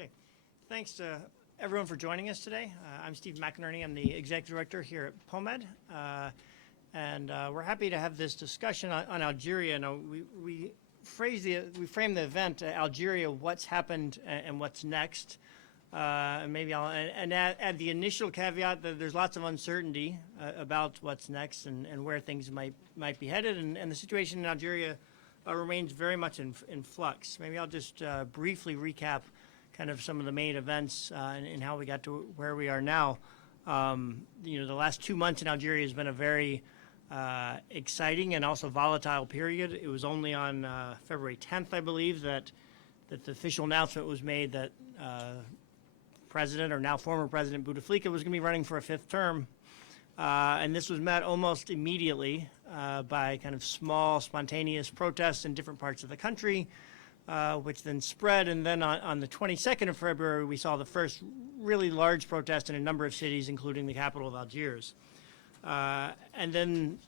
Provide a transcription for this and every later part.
Okay, thanks to everyone for joining us today. I'm Steve McInerney. I'm the Executive Director here at POMED, and we're happy to have this discussion on Algeria. Now, we frame the event, Algeria, what's happened and what's next. Maybe I'll add the initial caveat that there's lots of uncertainty about what's next and where things might be headed, and the situation in Algeria remains very much in flux. Maybe I'll just briefly recap kind of some of the main events and how we got to where we are now. The last 2 months in Algeria has been a very exciting and also volatile period. It was only on February 10th, I believe, that the official announcement was made that President, or now former President, Bouteflika was going to be running for a 5th term. And this was met almost immediately by kind of small, spontaneous protests in different parts of the country, which then spread. And then on the 22nd of February, we saw the first really large protest in a number of cities, including the capital of Algiers. And then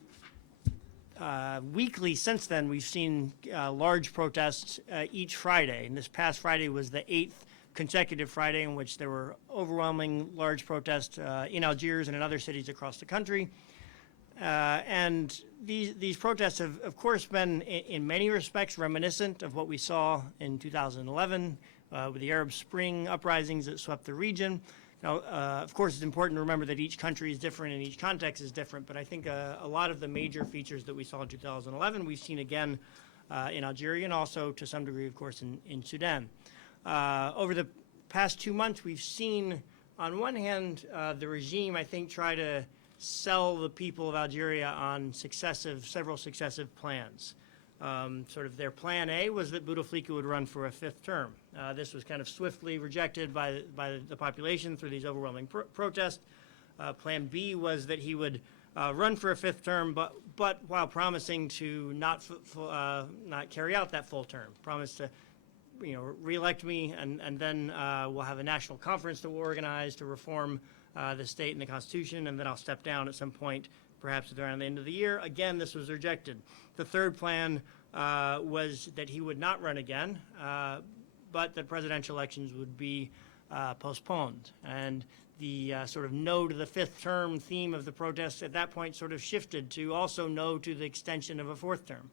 weekly since then, we've seen large protests each Friday. And this past Friday was the 8th consecutive Friday in which there were overwhelming large protests in Algiers and in other cities across the country. And these protests have, of course, been in many respects reminiscent of what we saw in 2011 with the Arab Spring uprisings that swept the region. Now, of course, it's important to remember that each country is different and each context is different, but I think a lot of the major features that we saw in 2011 we've seen again in Algeria and also to some degree, of course, in Sudan. Over the past 2 months, we've seen, on one hand, the regime, I think, try to sell the people of Algeria on several successive plans. Sort of their plan A was that Bouteflika would run for a 5th term. This was kind of swiftly rejected by the population through these overwhelming protests. Plan B was that he would run for a 5th term, but while promising to not carry out that full term, promised to re-elect me, and then we'll have a national conference that we'll organize to reform the state and the constitution, and then I'll step down at some point, perhaps around the end of the year. Again, this was rejected. The third plan was that he would not run again, but that presidential elections would be postponed. And the sort of no to the 5th term theme of the protests at that point sort of shifted to also no to the extension of a 4th term.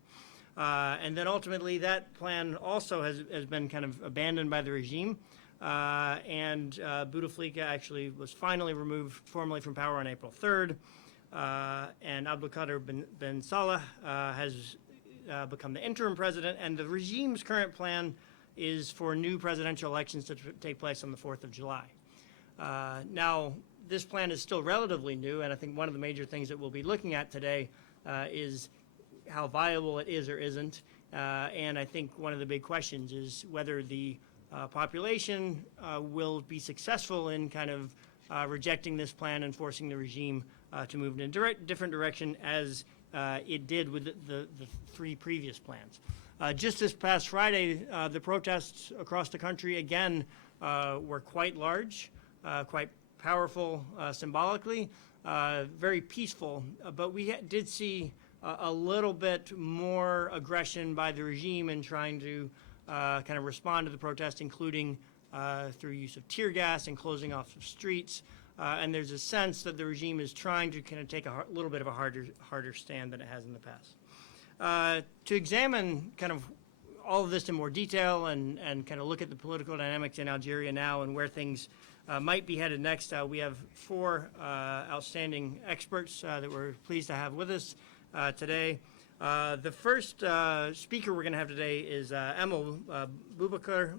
And then ultimately that plan also has been kind of abandoned by the regime. And Bouteflika actually was finally removed formally from power on April 3rd. And Abdelkader Ben Salah has become the interim president. And the regime's current plan is for new presidential elections to take place on the 4th of July. Now, this plan is still relatively new, and I think one of the major things that we'll be looking at today is how viable it is or isn't. And I think one of the big questions is whether the population will be successful in kind of rejecting this plan and forcing the regime to move in a different direction as it did with the 3 previous plans. Just this past Friday, the protests across the country again were quite large, quite powerful symbolically, very peaceful, but we did see a little bit more aggression by the regime in trying to kind of respond to the protest, including through use of tear gas and closing off of streets. And there's a sense that the regime is trying to kind of take a little bit of a harder stand than it has in the past. To examine kind of all of this in more detail and kind of look at the political dynamics in Algeria now and where things might be headed next, we have 4 outstanding experts that we're pleased to have with us today. The first speaker we're going to have today is Emel Boubacar.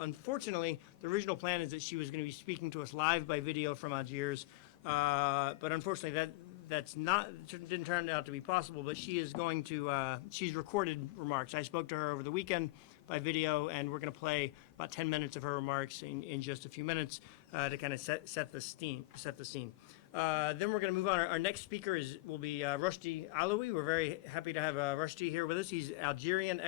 Unfortunately, the original plan is that she was going to be speaking to us live by video from Algiers, but unfortunately that's didn't turn out to be possible. But she is going to she's recorded remarks. I spoke to her over the weekend by video, and we're going to play about 10 minutes of her remarks in just a few minutes to kind of set the scene. Then we're going to move on. Our next speaker will be Rushdie Alaoui. We're very happy to have Rushdie here with us. He's Algerian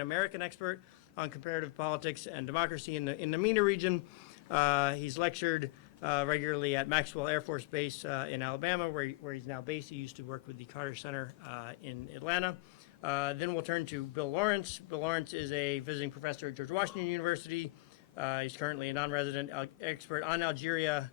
American expert on comparative politics and democracy in the MENA region. He's lectured regularly at Maxwell Air Force Base in Alabama, where he's now based. He used to work with the Carter Center in Atlanta. Then we'll turn to Bill Lawrence. Bill Lawrence is a visiting professor at George Washington University. He's currently a non-resident expert on Algeria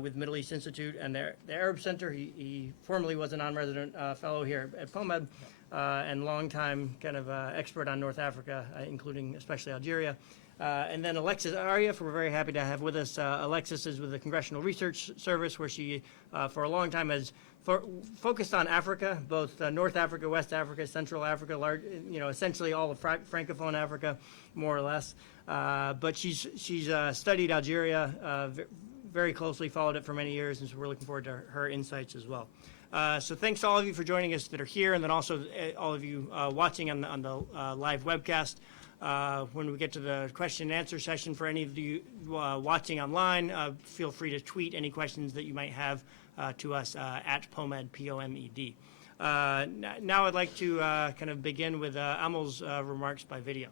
with Middle East Institute and the Arab Center. He formerly was a non-resident fellow here at POMED and longtime kind of expert on North Africa, including especially Algeria. And then Alexis Arief, we're very happy to have with us. Alexis is with the Congressional Research Service, where she, for a long time, has focused on Africa, both North Africa, West Africa, Central Africa, essentially all of Francophone Africa, more or less. But she's studied Algeria very closely, followed it for many years, and so we're looking forward to her insights as well. So thanks to all of you for joining us that are here, and then also all of you watching on the live webcast. When we get to the question and answer session, for any of you watching online, feel free to tweet any questions that you might have to us at POMED, P-O-M-E-D. Now I'd like to kind of begin with Amel's remarks by video.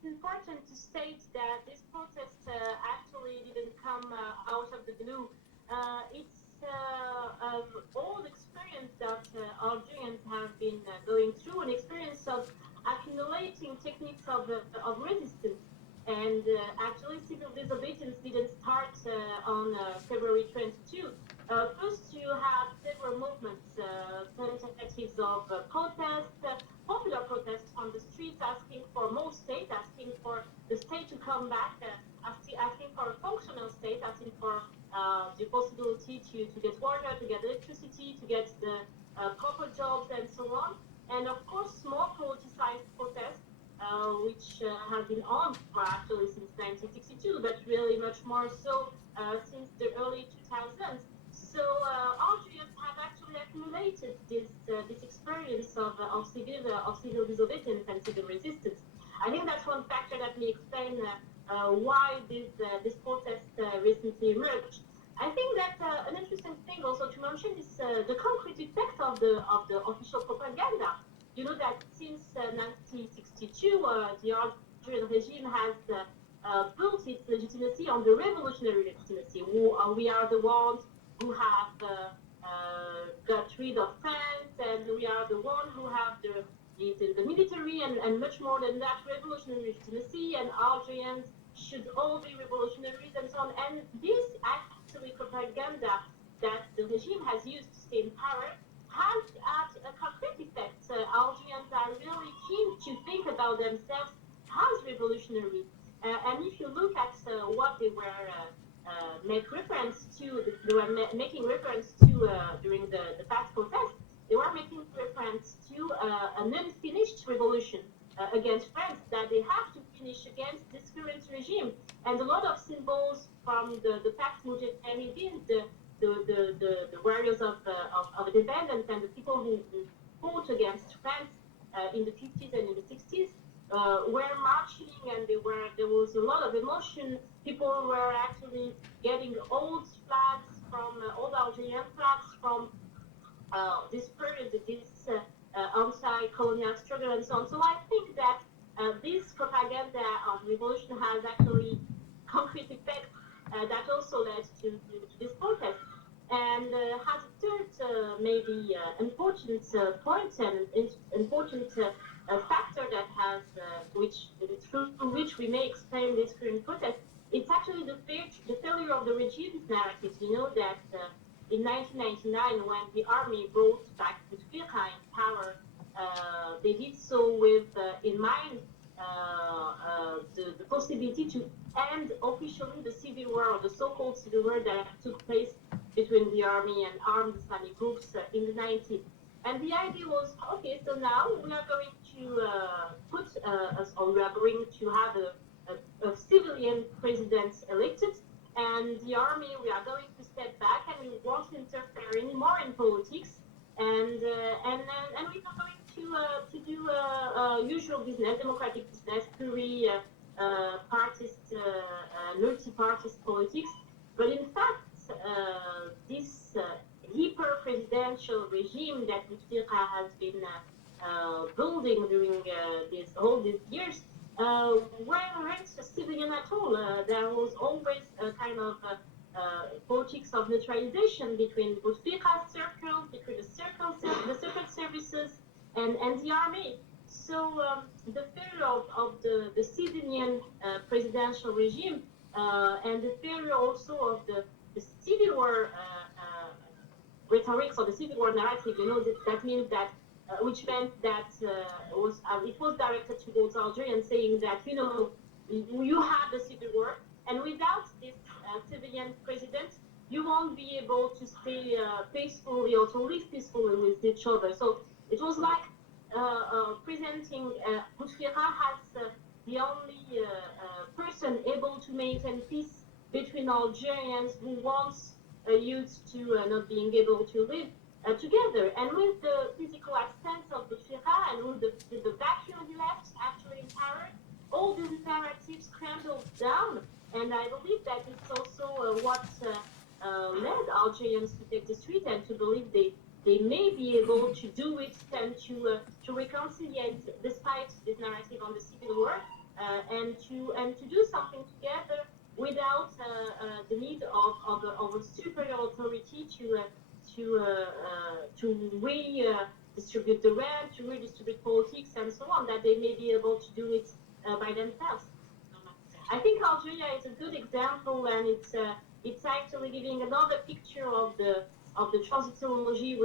It's important to state that this protest actually didn't come out of the blue. It's an old experience that Algerians have been going through, an experience of accumulating techniques of resistance. And actually, civil disobedience didn't start on February 22. First, you have several movements, tentatives of protest, popular protests on the streets asking for more state, asking for the state to come back, asking for a functional state, asking for the possibility to get water, to get electricity, to get the proper jobs, and so on. And of course, more politicized protests, which have been on for actually since 1962, but really much more so since the early 2000s. So Algerians have actually accumulated this experience of civil disobedience and civil resistance. I think that's one factor that may explain why this protest recently emerged. I think that an interesting thing also to mention is the concrete effect of the official propaganda. You know that since 1962, the Algerian regime has built its legitimacy on the revolutionary legitimacy. We are the ones who have got rid of France, and we are the ones who have the military and much more than that, revolutionary legitimacy, and Algerians should all be revolutionaries and so on. And this actually propaganda that the regime has used to stay in power has had a concrete effect. Algerians are really keen to think about themselves as revolutionary. And if you look at what they were making reference to during the past protest, they were making reference to an unfinished revolution against France that they have to finish against this current regime. And a lot of symbols from the Pax Mujahideen, the warriors of independence and the people who fought against France in the 50s and in the 60s were marching, and there was a lot of emotion. People were actually getting old flags from old Algerian flags from this period, this anti-colonial struggle and so on. So I think that this propaganda of revolution has actually concrete effect that also led to this protest. And has a third maybe important point and important factor that has, through which we may explain this current protest. It's actually the failure of the regime's narrative. You know that in 1999, when the army brought back Bouteflika in power, they did so with in mind the possibility to end officially the civil war, the so-called civil war that took place between the army and armed Islamic groups in the 90s. And the idea was, okay, so now we are going to we are going to have a civilian president elected, and the army, we are going to step back and we won't interfere anymore in politics, and we are going to do usual business, democratic business, purely partist, multi-partist politics. But in fact, this hyper-presidential regime that Bouteflika has been building during all these years weren't civilian at all. There was always a kind of politics of neutralization between Bouteflika's circle, between the secret services, and the army. So the failure of the civilian presidential regime and the failure also of the civil war rhetoric or the civil war narrative, that means that which meant that it was directed towards Algeria, saying that you have the civil war, and without this civilian president, you won't be able to stay peacefully or to live peacefully with each other. So it was like presenting Bouteflika as the only person able to maintain peace between Algerians who wants youth to not being able to live together. And with the physical absence of Bouteflika and with the vacuum he left actually in power, all these narratives crumbled down. And I believe that it's also what led Algerians to take the street and to believe they may be able to do it and to reconcile despite this narrative on the civil war and to do something together without the need of a superior authority to redistribute the rent, to redistribute politics, and so on, that they may be able to do it by themselves. I think Algeria is a good example, and it's actually giving another picture of the transitology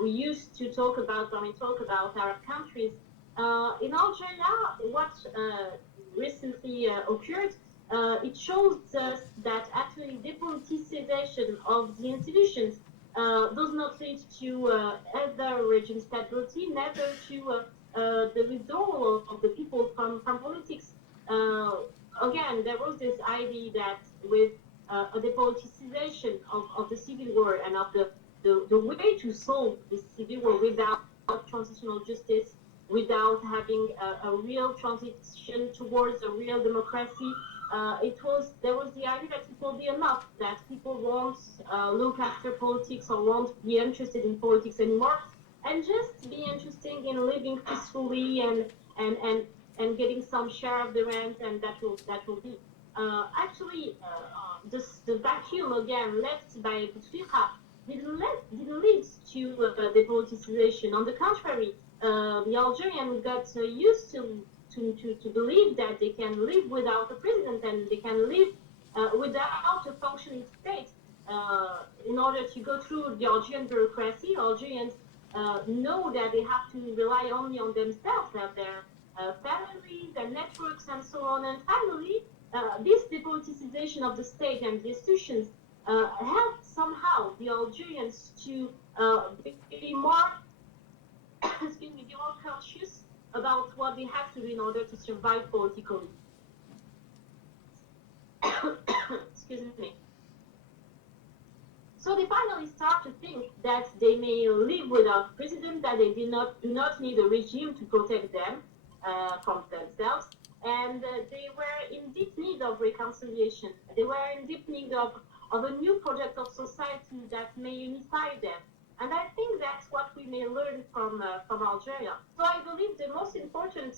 we used to talk about when we talk about Arab countries. In Algeria, what recently occurred, it shows us that actually depoliticization of the institutions does not lead to either regime stability, neither to the withdrawal of the people from politics. Again, there was this idea that with a depoliticization of the civil war and of the way to solve the civil war without transitional justice, without having a real transition towards a real democracy, there was the idea that it will be enough, that people won't look after politics or won't be interested in politics anymore, and just be interested in living peacefully and getting some share of the rent, and that will be. Actually, the vacuum again left by Bouteflika didn't lead to the politicization. On the contrary, the Algerians got used to believe that they can live without a president and they can live without a functioning state. In order to go through the Algerian bureaucracy, Algerians know that they have to rely only on themselves, that their families, their networks, and so on. And finally, this depoliticization of the state and the institutions helped somehow the Algerians to be more, be more conscious about what they have to do in order to survive politically. Excuse me. So they finally start to think that they may live without a president, that they do not need a regime to protect them from themselves, and they were in deep need of reconciliation. They were in deep need of a new project of society that may unify them. And I think that's what we may learn from Algeria. So I believe the most important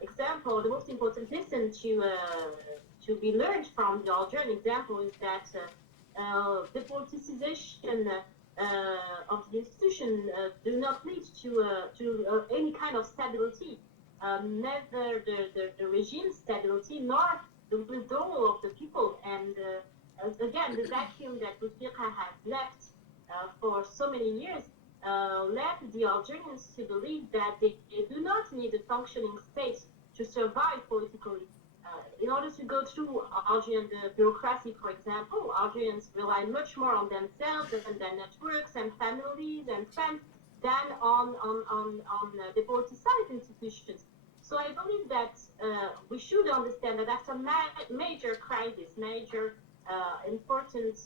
example, the most important lesson to be learned from the Algerian example is that the politicization of the institution do not lead to any kind of stability, neither the regime stability nor the withdrawal of the people. And again, the vacuum that Bouteflika has left for so many years led the Algerians to believe that they do not need a functioning state to survive politically. In order to go through Algerian bureaucracy, for example, Algerians rely much more on themselves and their networks and families and friends than on the politicized institutions. So I believe that we should understand that after major crisis, major important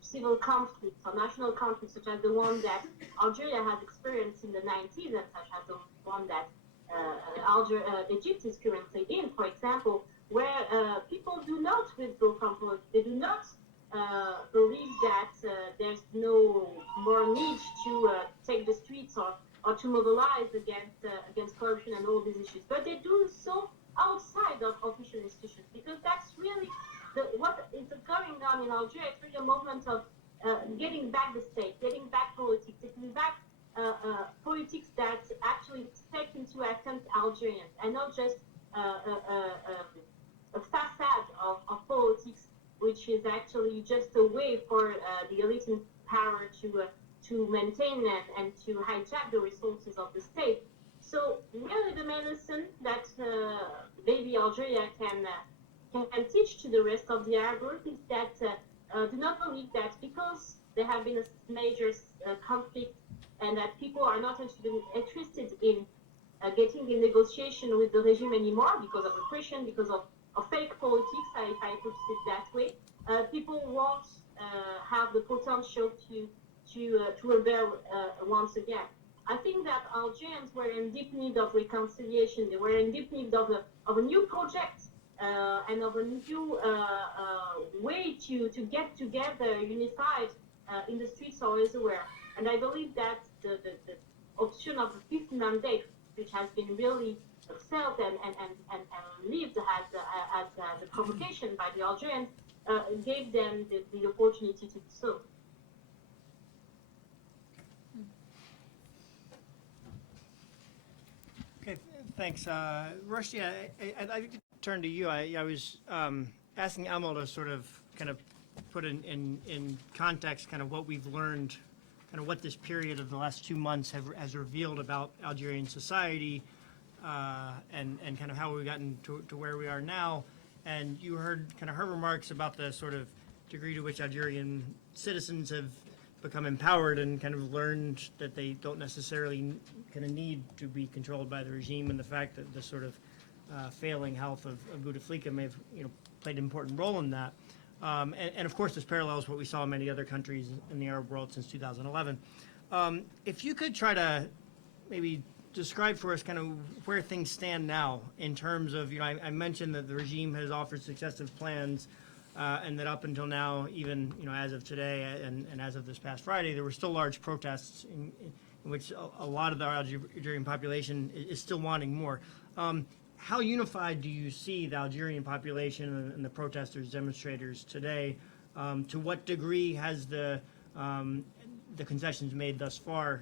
civil conflicts or national conflicts, such as the one that Algeria has experienced in the 90s and such as the one that Egypt is currently in, for example, where people do not withdraw from politics. They do not believe that there's no more need to take the streets or to mobilize against corruption and all these issues. But they do so outside of official institutions, because that's really what is going on in Algeria. It's really a movement of getting back the state, getting back politics, getting back politics that actually take into account Algerians and not just a facade of politics, which is actually just a way for the elite in power to maintain and to hijack the resources of the state. So really, the main lesson that maybe Algeria can teach to the rest of the Arab world is that do not believe that because there have been a major conflict and that people are not interested in getting in negotiation with the regime anymore because of repression, because of fake politics, if I put it that way, people won't have the potential to rebel once again. I think that Algerians were in deep need of reconciliation. They were in deep need of a new project and of a new way to get together, unified in the streets or elsewhere. And I believe that the option of the fifth mandate, which has been really felt and lived as the provocation by the Algerians, gave them the opportunity to do so. Okay, thanks. Rushdie, I'd like to turn to you. I was asking Amal to sort of kind of put in context kind of what we've learned, kind of what this period of the last 2 months has revealed about Algerian society and kind of how we've gotten to where we are now. And you heard kind of her remarks about the sort of degree to which Algerian citizens have become empowered and kind of learned that they don't necessarily kind of need to be controlled by the regime, and the fact that the sort of failing health of Bouteflika may have played an important role in that. And of course, this parallels what we saw in many other countries in the Arab world since 2011. If you could try to maybe describe for us kind of where things stand now in terms of, I mentioned that the regime has offered successive plans and that up until now, even, as of today and as of this past Friday, there were still large protests in which a lot of the Algerian population is still wanting more. How unified do you see the Algerian population and the protesters, demonstrators today? To what degree has the concessions made thus far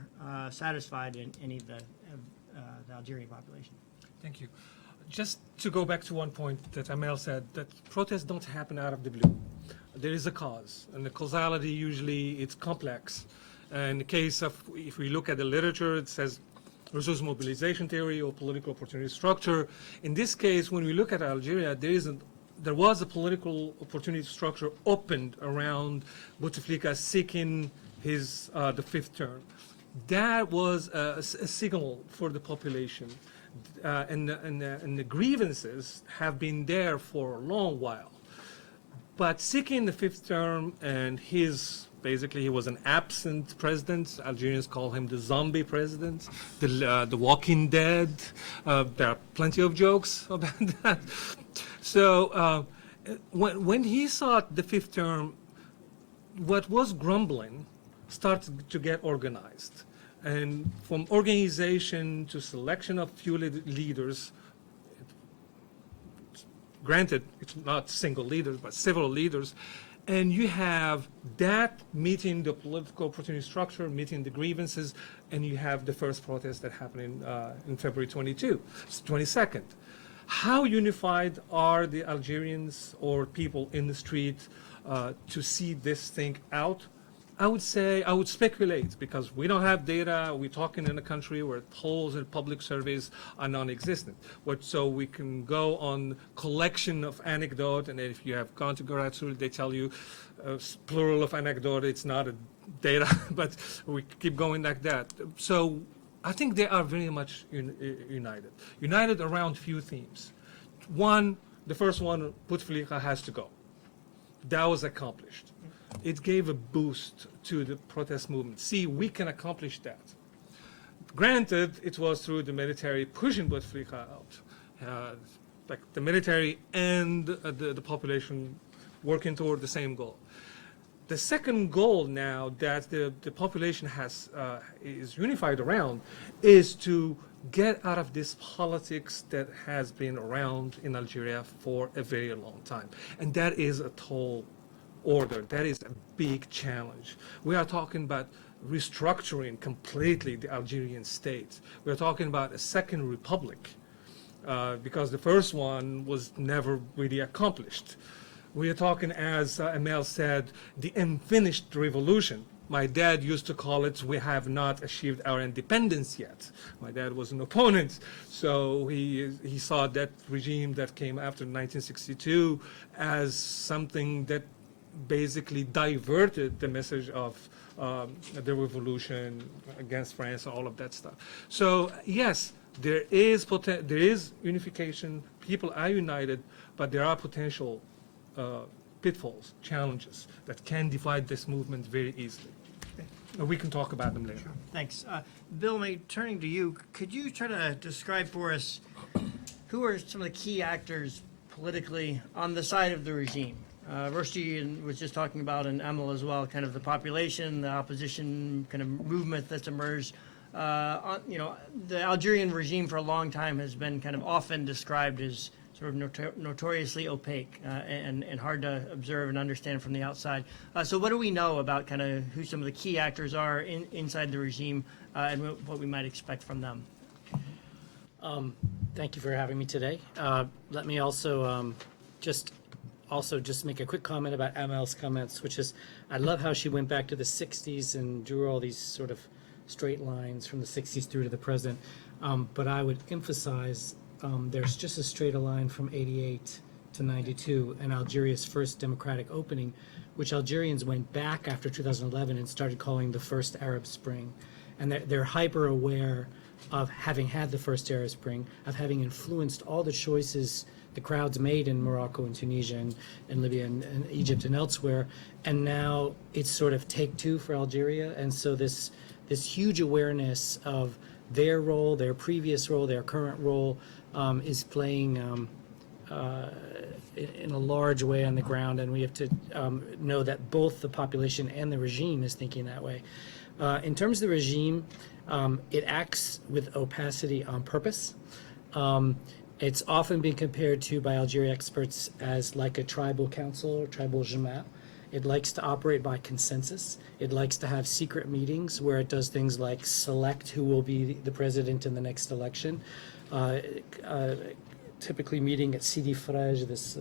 satisfied any of the Algerian population? Thank you. Just to go back to one point that Amel said, that protests don't happen out of the blue. There is a cause, and the causality usually it's complex. In the case of, if we look at the literature, it says resource mobilization theory or political opportunity structure. In this case, when we look at Algeria, there was a political opportunity structure opened around Bouteflika seeking his the fifth term. That was a signal for the population, and the grievances have been there for a long while. But seeking the fifth term and basically he was an absent president. Algerians call him the zombie president, the walking dead. There are plenty of jokes about that. So when he sought the fifth term, what was grumbling started to get organized. And from organization to selection of few leaders, granted, it's not single leaders, but several leaders, and you have that meeting the political opportunity structure, meeting the grievances, and you have the first protest that happened in February 22nd. How unified are the Algerians or people in the street to see this thing out? I would speculate, because we don't have data. We're talking in a country where polls and public surveys are non-existent. So we can go on collection of anecdote, and if you have gone to grassroots, they tell you plural of anecdote. It's not a data, but we keep going like that. So I think they are very much united around few themes. One, the first one, Bouteflika has to go. That was accomplished. It gave a boost to the protest movement. See, we can accomplish that. Granted, it was through the military pushing Bouteflika out, like the military and the population working toward the same goal. The second goal now that the population is unified around is to get out of this politics that has been around in Algeria for a very long time. And that is a tall order. That is a big challenge. We are talking about restructuring completely the Algerian state. We're talking about a second republic because the first one was never really accomplished. We are talking, as Amel said, the unfinished revolution. My dad used to call it, we have not achieved our independence yet. My dad was an opponent, so he saw that regime that came after 1962 as something that basically diverted the message of the revolution against France and all of that stuff. So yes, there is unification, people are united, but there are potential pitfalls, challenges that can divide this movement very easily. We can talk about them later. Thanks. Bill, maybe turning to you, could you try to describe for us who are some of the key actors politically on the side of the regime? Rushdie was just talking about, and Emil as well, kind of the population, the opposition kind of movement that's emerged. The Algerian regime for a long time has been kind of often described as sort of notoriously opaque and hard to observe and understand from the outside. So what do we know about kind of who some of the key actors are inside the regime and what we might expect from them? Thank you for having me today. Let me also just make a quick comment about Amel's comments, which is I love how she went back to the 60s and drew all these sort of straight lines from the 60s through to the present. But I would emphasize there's just as straight a line from 88 to 92 and Algeria's first democratic opening, which Algerians went back after 2011 and started calling the first Arab Spring. And they're hyper aware of having had the first Arab Spring, of having influenced all the choices the crowds made in Morocco and Tunisia and Libya and Egypt and elsewhere. And now it's sort of take two for Algeria. And so this huge awareness of their role, their previous role, their current role, is playing in a large way on the ground, and we have to know that both the population and the regime is thinking that way. In terms of the regime, it acts with opacity on purpose. It's often been compared to by Algeria experts as like a tribal council or tribal jama. It likes to operate by consensus. It likes to have secret meetings where it does things like select who will be the president in the next election. Typically meeting at Sidi Fraj, this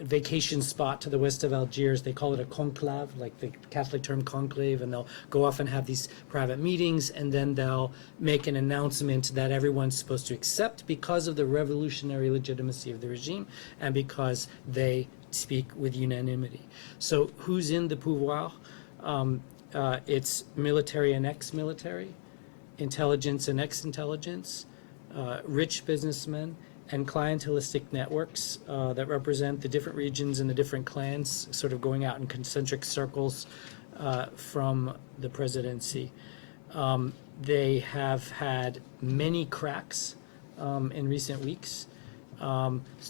vacation spot to the west of Algiers. They call it a conclave, like the Catholic term conclave, and they'll go off and have these private meetings, and then they'll make an announcement that everyone's supposed to accept because of the revolutionary legitimacy of the regime and because they speak with unanimity. So who's in the pouvoir? It's military and ex-military, intelligence and ex-intelligence, rich businessmen, and clientelistic networks that represent the different regions and the different clans, sort of going out in concentric circles from the presidency. They have had many cracks in recent weeks,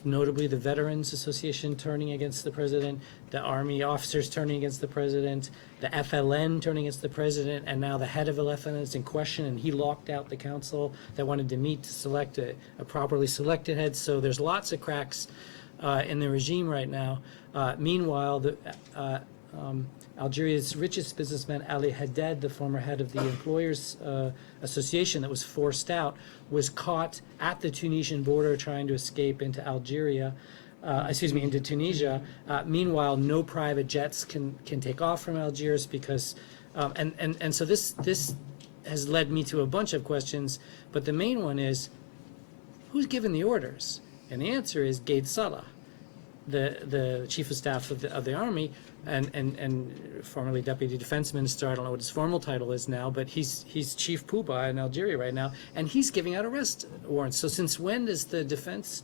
notably the Veterans Association turning against the president, the army officers turning against the president, the FLN turning against the president, and now the head of FLN is in question, and he locked out the council that wanted to meet to select a properly selected head. So there's lots of cracks in the regime right now. Meanwhile, Algeria's richest businessman, Ali Haddad, the former head of the Employers Association that was forced out, was caught at the Tunisian border trying to escape into into Tunisia. Meanwhile, no private jets can take off from Algiers because, and so this has led me to a bunch of questions, but the main one is, who's given the orders? And the answer is Gaid Salah, the chief of staff of the army, and formerly deputy defense minister. I don't know what his formal title is now, but he's chief poobah in Algeria right now, and he's giving out arrest warrants. So since when does the defense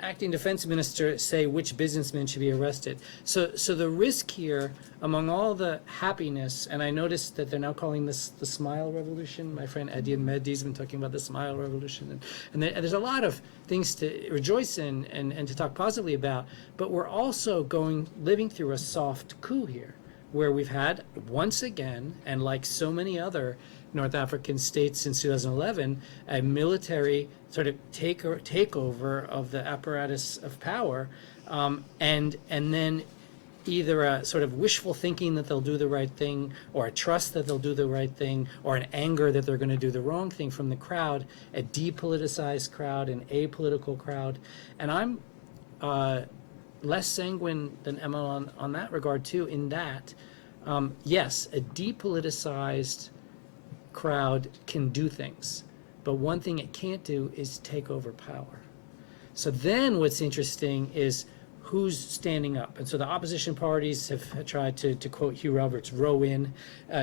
acting defense minister say which businessmen should be arrested. So the risk here, among all the happiness, and I noticed that they're now calling this the Smile Revolution. My friend Adian Mehdi's been talking about the Smile Revolution, and there's a lot of things to rejoice in and to talk positively about. But we're also living through a soft coup here, where we've had once again, and like so many other North African states since 2011, a military sort of takeover of the apparatus of power, and then either a sort of wishful thinking that they'll do the right thing, or a trust that they'll do the right thing, or an anger that they're going to do the wrong thing from the crowd, a depoliticized crowd, an apolitical crowd. And I'm less sanguine than Emma on that regard too, in that, yes, a depoliticized crowd can do things, but one thing it can't do is take over power. So then what's interesting is who's standing up. And so the opposition parties have tried to quote Hugh Roberts, row in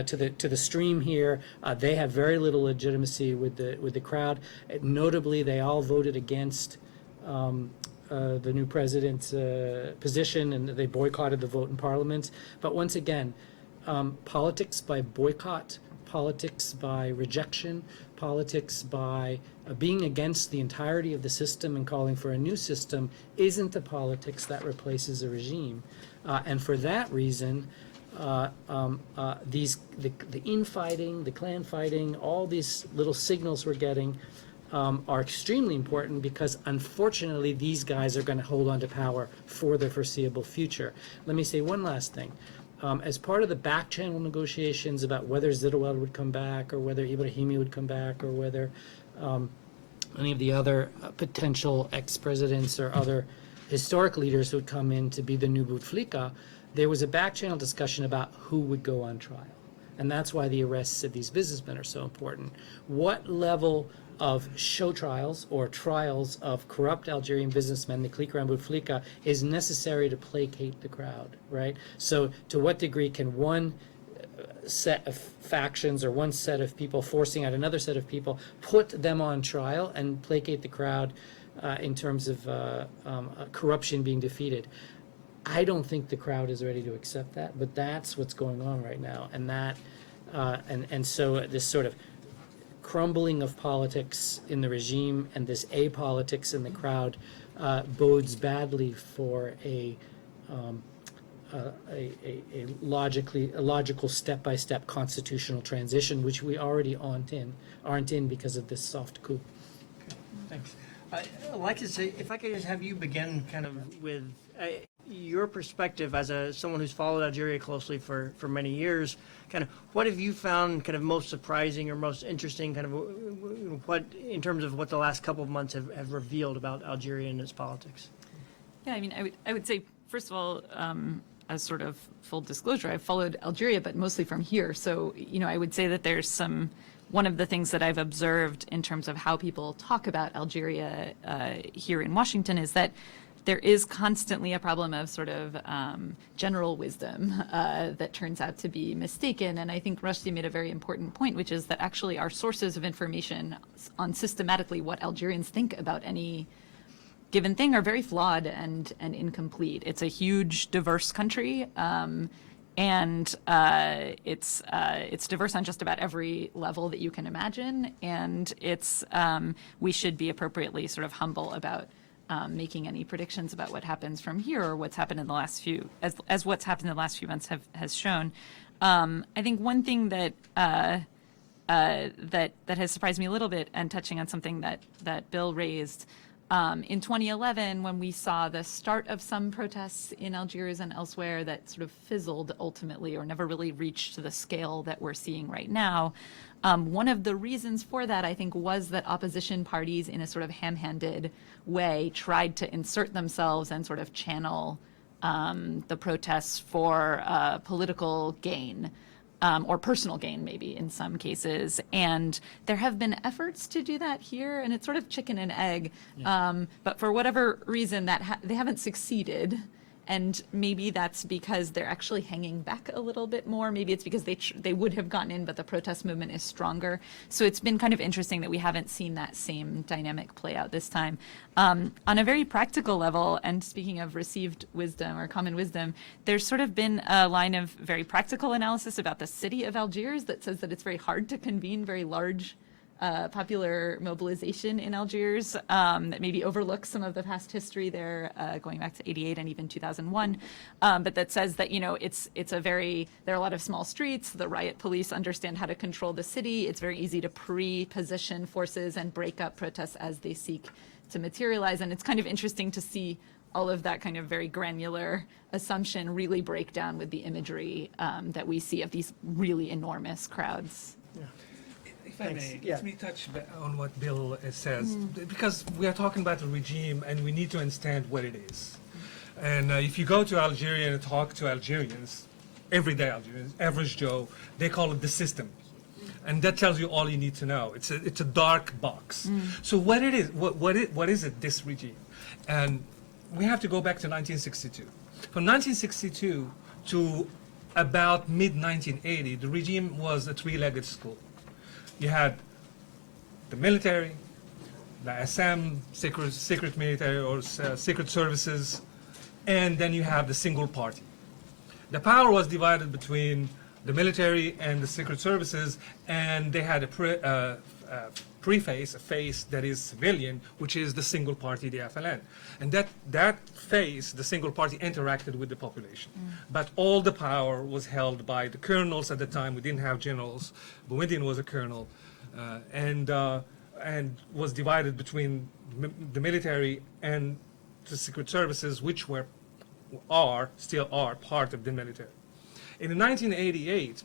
to the stream here. They have very little legitimacy with the crowd. Notably, they all voted against the new president's position, and they boycotted the vote in Parliament. But once again, politics by boycott, politics by rejection, politics by being against the entirety of the system and calling for a new system isn't the politics that replaces a regime. And for that reason, the infighting, the clan fighting, all these little signals we're getting are extremely important, because unfortunately these guys are going to hold on to power for the foreseeable future. Let me say one last thing. As part of the back channel negotiations about whether Zidowel would come back, or whether Ibrahimi would come back, or whether any of the other potential ex-presidents or other historic leaders would come in to be the new Bouteflika, there was a back channel discussion about who would go on trial. And that's why the arrests of these businessmen are so important. What level of show trials or trials of corrupt Algerian businessmen, the clique around Bouteflika, is necessary to placate the crowd, right? So to what degree can one set of factions or one set of people forcing out another set of people put them on trial and placate the crowd in terms of corruption being defeated? I don't think the crowd is ready to accept that, but that's what's going on right now. And that and so this sort of crumbling of politics in the regime and this apolitics in the crowd bodes badly for a logical step-by-step constitutional transition, which we already aren't in because of this soft coup. Okay, thanks. I'd like to say, if I could just have you begin kind of with your perspective as someone who's followed Algeria closely for many years. Kind of what have you found kind of most surprising or most interesting, kind of what in terms of what the last couple of months have revealed about Algeria and its politics? Yeah, I mean, I would say, first of all, as sort of full disclosure, I've followed Algeria, but mostly from here. So, I would say that there's one of the things that I've observed in terms of how people talk about Algeria here in Washington is that there is constantly a problem of sort of general wisdom that turns out to be mistaken. And I think Rushdie made a very important point, which is that actually our sources of information on systematically what Algerians think about any given thing are very flawed and incomplete. It's a huge, diverse country. And it's diverse on just about every level that you can imagine. And we should be appropriately sort of humble about making any predictions about what happens from here or what's happened in the last few, as what's happened in the last few months has shown. I think one thing that has surprised me a little bit, and touching on something that Bill raised, in 2011, when we saw the start of some protests in Algiers and elsewhere that sort of fizzled ultimately or never really reached the scale that we're seeing right now, one of the reasons for that, I think, was that opposition parties, in a sort of ham-handed way, tried to insert themselves and sort of channel the protests for political gain. Or personal gain, maybe, in some cases. And there have been efforts to do that here, and it's sort of chicken and egg. Yeah. But for whatever reason, they haven't succeeded. And maybe that's because they're actually hanging back a little bit more. Maybe it's because they would have gotten in, but the protest movement is stronger. So it's been kind of interesting that we haven't seen that same dynamic play out this time. On a very practical level, and speaking of received wisdom or common wisdom, there's sort of been a line of very practical analysis about the city of Algiers that says that it's very hard to convene very large popular mobilization in Algiers that maybe overlooks some of the past history there, going back to '88 and even 2001, but that says that, you know, there are a lot of small streets. The riot police understand how to control the city. It's very easy to pre-position forces and break up protests as they seek to materialize. And it's kind of interesting to see all of that kind of very granular assumption really break down with the imagery that we see of these really enormous crowds. If I may, Yeah. let me touch on what Bill says, because we are talking about a regime and we need to understand what it is. And if you go to Algeria and talk to Algerians, everyday Algerians, average Joe, they call it the system. And that tells you all you need to know. It's a dark box. So what it is, what is it, this regime? And we have to go back to 1962. From 1962 to about mid-1980, the regime was a three-legged stool. You had the military, the SM, secret military or secret services, and then you have the single party. The power was divided between the military and the secret services, and they had a preface, a face that is civilian, which is the single party, the FLN. And that face, the single party, interacted with the population. But all the power was held by the colonels at the time. We didn't have generals. Boumediene was a colonel, and was divided between the military and the secret services, which still are part of the military. In 1988,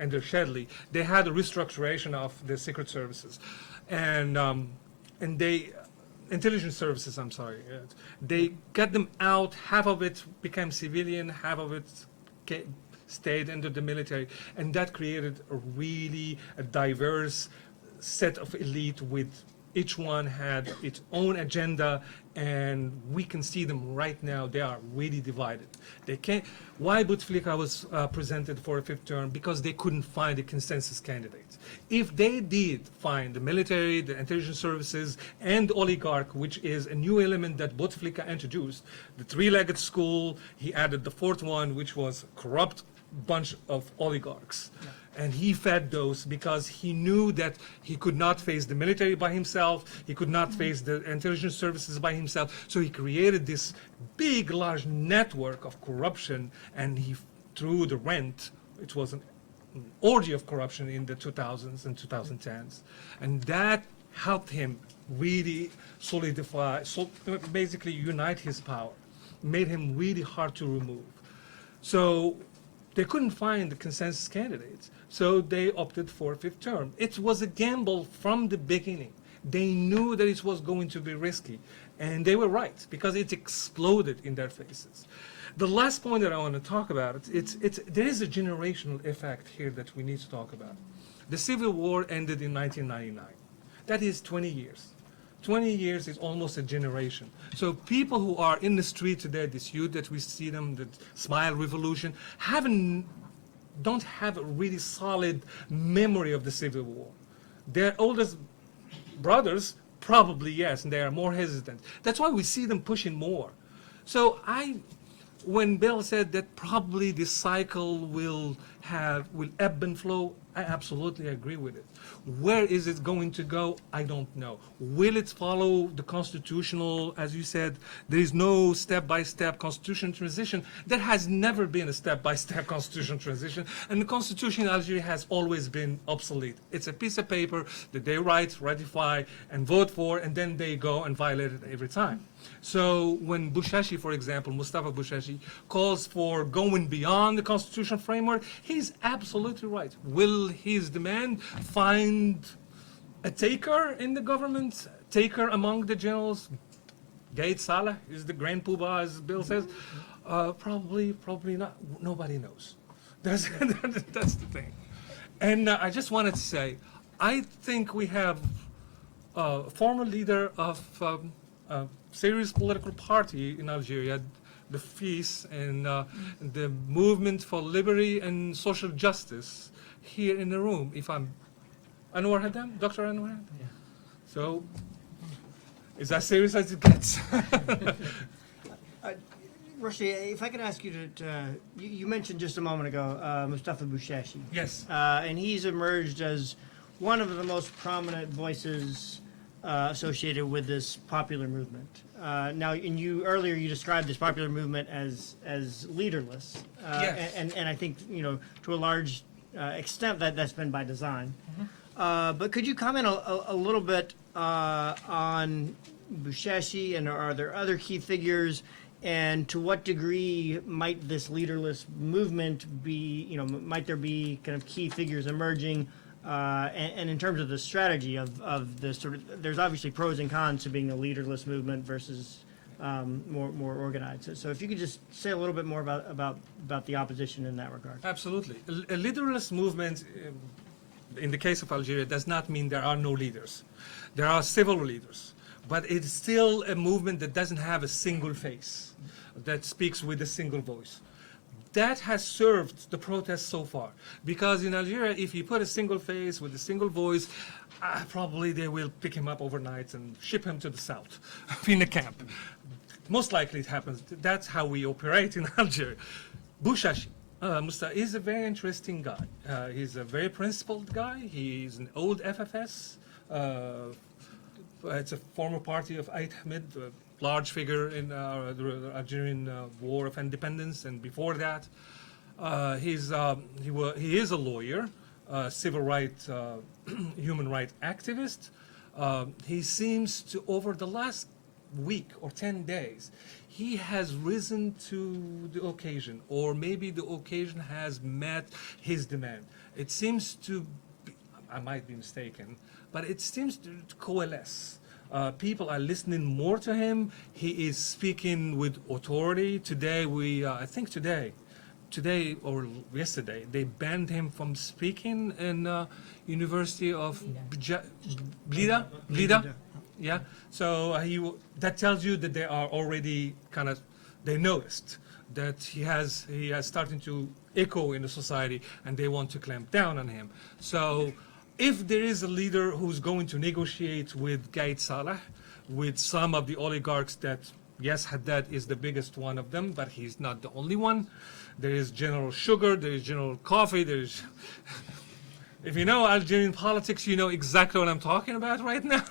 under Shedley, they had a restructuration of the secret services, and intelligence services. I'm sorry, they got them out. Half of it became civilian, half of it stayed under the military, and that created a diverse set of elite with each one had its own agenda, and we can see them right now. They are really divided. They can't. Why Bouteflika was presented for a fifth term? Because they couldn't find a consensus candidate. If they did find the military, the intelligence services, and oligarch, which is a new element that Bouteflika introduced, the three-legged school, he added the fourth one, which was corrupt bunch of oligarchs. Yeah. And he fed those because he knew that he could not face the military by himself, he could not face the intelligence services by himself, so he created this big, large network of corruption, and he threw the rent. It was an orgy of corruption in the 2000s and 2010s, and that helped him really solidify, basically unite his power, made him really hard to remove. So they couldn't find the consensus candidates, so they opted for a fifth term. It was a gamble from the beginning. They knew that it was going to be risky, and they were right, because it exploded in their faces. The last point that I want to talk about, there is a generational effect here that we need to talk about. The Civil War ended in 1999. That is 20 years. 20 years is almost a generation. So people who are in the street today, this youth that we see them, the Smile Revolution, don't have a really solid memory of the Civil War. Their oldest brothers, probably yes, and they are more hesitant. That's why we see them pushing more. So when Bill said that probably this cycle will ebb and flow, I absolutely agree with it. Where is it going to go? I don't know. Will it follow the constitutional, as you said, there is no step-by-step constitutional transition. There has never been a step-by-step constitutional transition, and the constitution in Algeria has always been obsolete. It's a piece of paper that they write, ratify, and vote for, and then they go and violate it every time. So when Bouchachi, for example, Mustafa Bouchachi, calls for going beyond the constitutional framework, he's absolutely right. Will his demand find a taker in the government, taker among the generals? Gaid Saleh is the grand poobah, as Bill says. Probably not. Nobody knows. That's the thing. And I just wanted to say, I think we have a former leader of serious political party in Algeria, the peace and the movement for liberty and social justice here in the room. If I'm Anwar Haddam, Dr. Anwar Haddam. Yeah. So, it's as serious as it gets. Rushdie, if I could ask you you mentioned just a moment ago Mustafa Bouchachi. Yes. And he's emerged as one of the most prominent voices associated with this popular movement. Now, earlier you described this popular movement as leaderless. Yes. And I think, to a large extent that's been by design. But could you comment a little bit on Bouchachi, and are there other key figures, and to what degree might this leaderless movement be, might there be kind of key figures emerging, and in terms of the strategy of this sort of, there's obviously pros and cons to being a leaderless movement versus more organized. So if you could just say a little bit more about the opposition in that regard. Absolutely. A leaderless movement, in the case of Algeria, does not mean there are no leaders. There are several leaders, but it's still a movement that doesn't have a single face, that speaks with a single voice. That has served the protests so far, because in Algeria, if you put a single face with a single voice, probably they will pick him up overnight and ship him to the south in a camp. Most likely it happens. That's how we operate in Algeria. Bouchachi, Mustafa is a very interesting guy. He's a very principled guy. He's an old FFS. It's a former party of Ait Hamid, a large figure in the Algerian War of Independence, and before that, he is a lawyer, civil rights, human rights activist. He seems to, over the last week or 10 days, he has risen to the occasion, or maybe the occasion has met his demand. It seems to be, I might be mistaken, but it seems to coalesce. People are listening more to him. He is speaking with authority. Today, I think today or yesterday, they banned him from speaking in University of Blida. Yeah. So that tells you that they are already they noticed that he has starting to echo in the society, and they want to clamp down on him. So if there is a leader who's going to negotiate with Gaid Saleh, with some of the oligarchs that, yes, Haddad is the biggest one of them, but he's not the only one. There is General Sugar, there is General Coffee, there's... If you know Algerian politics, you know exactly what I'm talking about right now.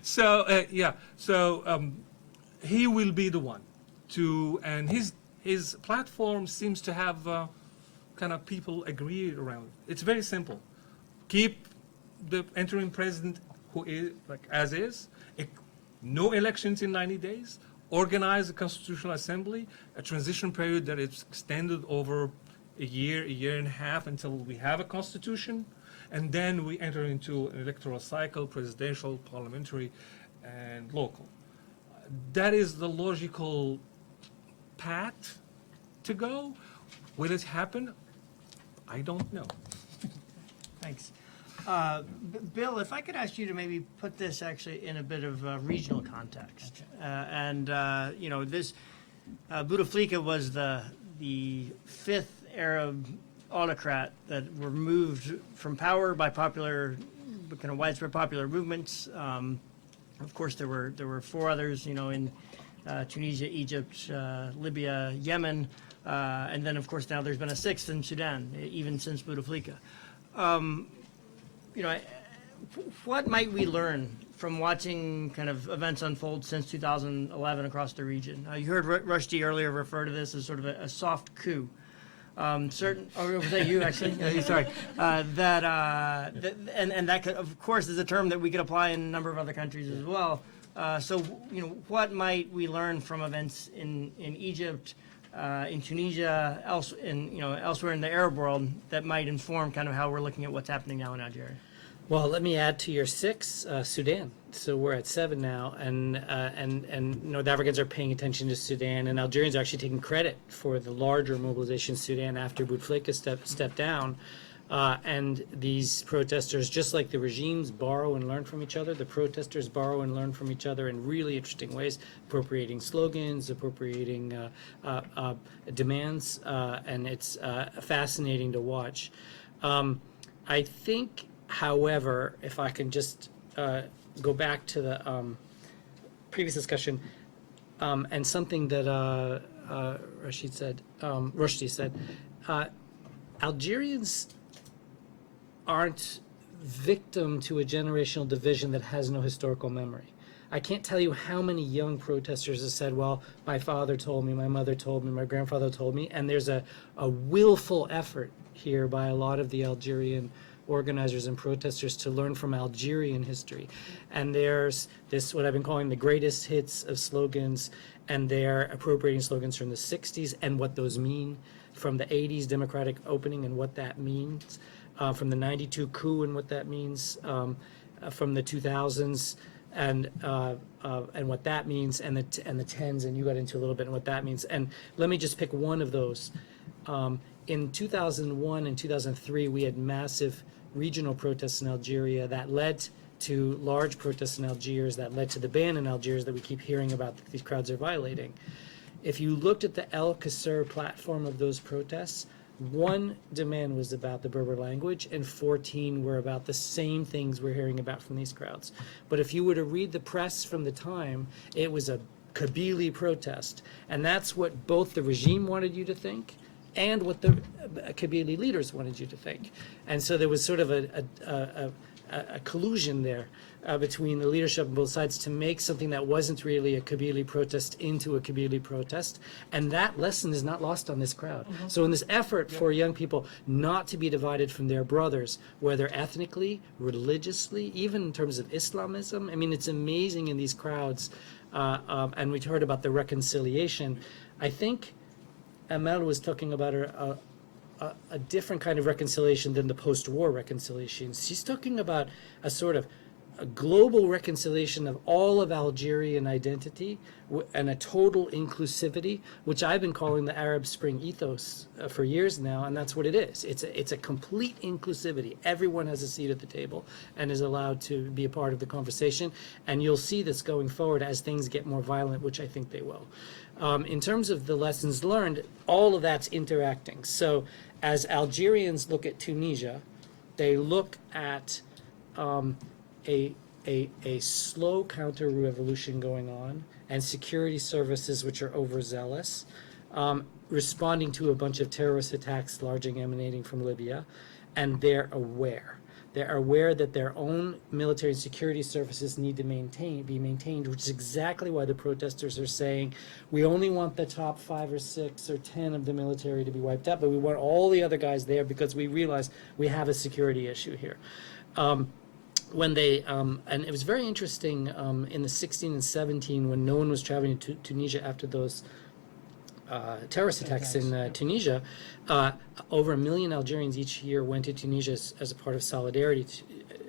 So, he will be the one to, and his platform seems to have people agree around. It's very simple. Keep the interim president who is as is, no elections in 90 days, organize a constitutional assembly, a transition period that is extended over a year and a half until we have a constitution, and then we enter into an electoral cycle, presidential, parliamentary, and local. That is the logical path to go. Will it happen? I don't know. Thanks. Bill, if I could ask you to maybe put this actually in a bit of regional context. This Bouteflika was the fifth Arab autocrat that were moved from power by widespread popular movements. Of course, there were four others, in Tunisia, Egypt, Libya, Yemen, and then of course now there's been a sixth in Sudan, even since Bouteflika. What might we learn from watching events unfold since 2011 across the region? You heard Rushdie earlier refer to this as sort of a soft coup. Was that you actually? Sorry. That of course is a term that we could apply in a number of other countries as well. What might we learn from events in Egypt, in Tunisia, elsewhere in the Arab world that might inform how we're looking at what's happening now in Algeria? Well, let me add to your 6, Sudan. So we're at 7 now, and North Africans are paying attention to Sudan, and Algerians are actually taking credit for the larger mobilization in Sudan after Bouteflika stepped down. And these protesters, just like the regimes borrow and learn from each other, the protesters borrow and learn from each other in really interesting ways, appropriating slogans, appropriating demands, and it's fascinating to watch. I think, however, if I can just go back to the previous discussion, and something that Rushdie said, Algerians aren't victim to a generational division that has no historical memory. I can't tell you how many young protesters have said, well, my father told me, my mother told me, my grandfather told me, and there's a willful effort here by a lot of the Algerian organizers and protesters to learn from Algerian history. And there's this, what I've been calling the greatest hits of slogans, and they're appropriating slogans from the 60s and what those mean, from the 80s democratic opening and what that means, from the 92 coup and what that means, from the 2000s and what that means, and the 10s, and you got into a little bit and what that means. And let me just pick one of those. In 2001 and 2003, we had massive regional protests in Algeria that led to large protests in Algiers, that led to the ban in Algiers that we keep hearing about that these crowds are violating. If you looked at the El Qasr platform of those protests, one demand was about the Berber language, and 14 were about the same things we're hearing about from these crowds. But if you were to read the press from the time, it was a Kabyle protest. And that's what both the regime wanted you to think and what the Kabyle leaders wanted you to think. And so there was sort of a collusion there between the leadership on both sides to make something that wasn't really a Kabyle protest into a Kabyle protest. And that lesson is not lost on this crowd. So in this effort for young people not to be divided from their brothers, whether ethnically, religiously, even in terms of Islamism, I mean, it's amazing in these crowds. And we heard about the reconciliation. I think Amel was talking about a different kind of reconciliation than the post-war reconciliation. She's talking about a sort of a global reconciliation of all of Algerian identity and a total inclusivity, which I've been calling the Arab Spring ethos for years now, and that's what it is. It's a complete inclusivity. Everyone has a seat at the table and is allowed to be a part of the conversation, and you'll see this going forward as things get more violent, which I think they will. In terms of the lessons learned, all of that's interacting. So as Algerians look at Tunisia, they look at a slow counter-revolution going on and security services which are overzealous, responding to a bunch of terrorist attacks largely emanating from Libya, and they're aware. They're aware that their own military and security services need to be maintained, which is exactly why the protesters are saying, we only want the top 5 or 6 or 10 of the military to be wiped out, but we want all the other guys there because we realize we have a security issue here. When they, and it was very interesting in the 16 and 17 when no one was traveling to Tunisia after those terrorist attacks in Tunisia, over 1 million Algerians each year went to Tunisia as a part of solidarity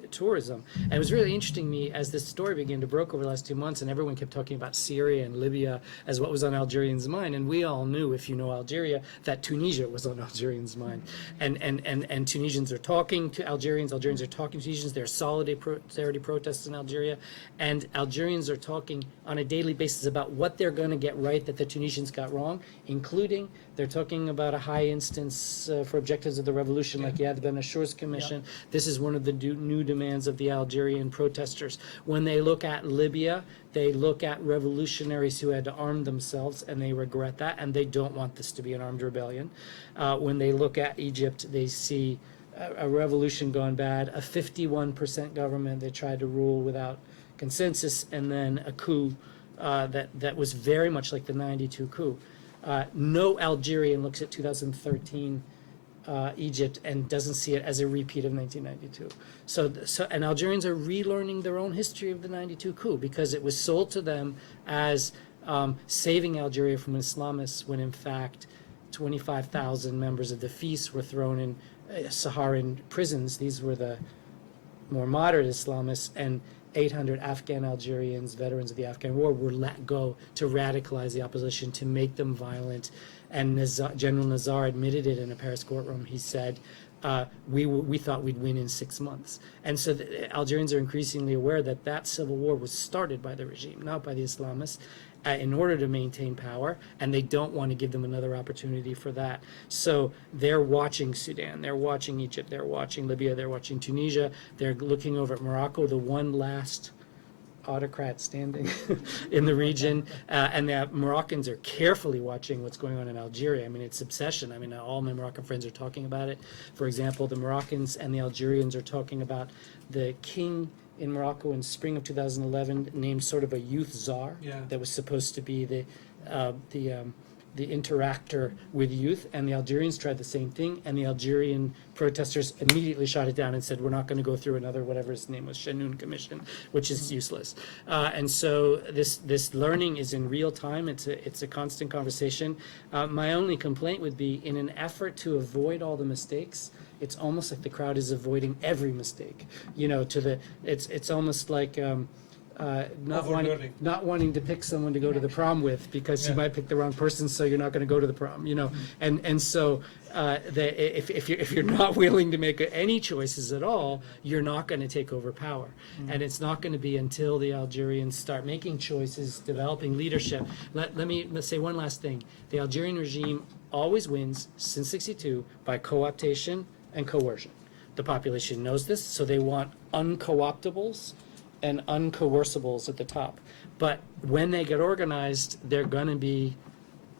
tourism. And it was really interesting to me as this story began to broke over the last 2 months, and everyone kept talking about Syria and Libya as what was on Algerians' mind. And we all knew, if you know Algeria, that Tunisia was on Algerians' mind. And Tunisians are talking to Algerians, Algerians are talking to Tunisians, there are solidarity protests in Algeria, and Algerians are talking on a daily basis about what they're going to get right that the Tunisians got wrong, including they're talking about a high instance for objectives of the revolution, like Yad Ben Ashur's commission. This is one of the new demands of the Algerian protesters. When they look at Libya, they look at revolutionaries who had to arm themselves, and they regret that, and they don't want this to be an armed rebellion. When they look at Egypt, they see a revolution gone bad, a 51% government that tried to rule without consensus, and then a coup that was very much like the 92 coup. No Algerian looks at 2013 Egypt and doesn't see it as a repeat of 1992. And Algerians are relearning their own history of the 92 coup because it was sold to them as saving Algeria from Islamists when in fact 25,000 members of the FIS were thrown in Saharan prisons. These were the more moderate Islamists, and 800 Afghan Algerians, veterans of the Afghan War, were let go to radicalize the opposition, to make them violent. And General Nazar admitted it in a Paris courtroom. He said, we thought we'd win in 6 months. And so the Algerians are increasingly aware that that civil war was started by the regime, not by the Islamists, in order to maintain power, and they don't want to give them another opportunity for that. So they're watching Sudan, they're watching Egypt, they're watching Libya, they're watching Tunisia, they're looking over at Morocco, the one last autocrat standing in the region, and the Moroccans are carefully watching what's going on in Algeria. I mean, it's obsession. I mean, all my Moroccan friends are talking about it. For example, the Moroccans and the Algerians are talking about the king in Morocco in spring of 2011 named sort of a youth czar that was supposed to be the interactor with youth, and the Algerians tried the same thing, and the Algerian protesters immediately shot it down and said, we're not going to go through another, whatever his name was, Chanoun Commission, which is useless. And so this learning is in real time. It's a constant conversation. My only complaint would be, in an effort to avoid all the mistakes, it's almost like the crowd is avoiding every mistake. You know, it's almost like not wanting to pick someone to go to the prom with, because you might pick the wrong person, so you're not going to go to the prom. You know, and so if you're not willing to make any choices at all, you're not going to take over power. And it's not going to be until the Algerians start making choices, developing leadership. Let's say one last thing. The Algerian regime always wins since '62 by co-optation and coercion. The population knows this, so they want unco-optables and uncoercibles at the top. But when they get organized, they're going to be,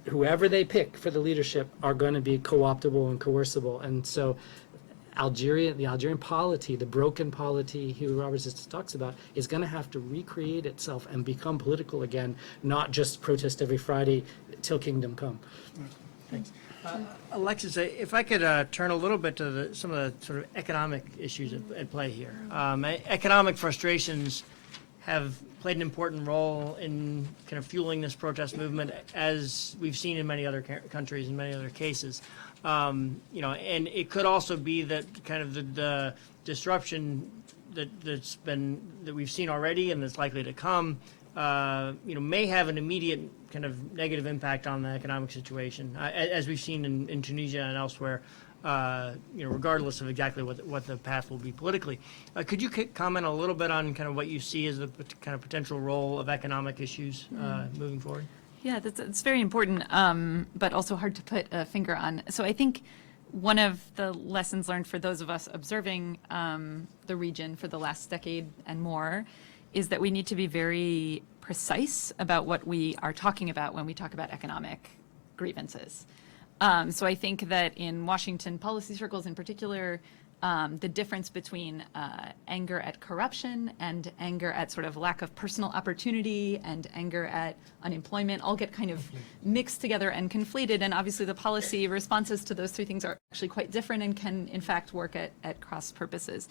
whoever they pick for the leadership are going to be co-optable and coercible. And so Algeria, the Algerian polity, the broken polity Hugo Roberts just talks about, is going to have to recreate itself and become political again, not just protest every Friday till kingdom come. Thanks. Alexis, if I could turn a little bit to some of the sort of economic issues at play here. Economic frustrations have played an important role in kind of fueling this protest movement, as we've seen in many other countries, in many other cases. And it could also be that kind of the disruption that we've seen already and that's likely to come, may have an immediate kind of negative impact on the economic situation, as we've seen in Tunisia and elsewhere, regardless of exactly what the path will be politically. Could you comment a little bit on kind of what you see as the kind of potential role of economic issues moving forward? Yeah, that's very important, but also hard to put a finger on. So I think one of the lessons learned for those of us observing the region for the last decade and more is that we need to be very precise about what we are talking about when we talk about economic grievances. So I think that in Washington policy circles in particular, the difference between anger at corruption and anger at sort of lack of personal opportunity and anger at unemployment all get kind of mixed together and conflated. And obviously the policy responses to those three things are actually quite different and can in fact work at cross purposes.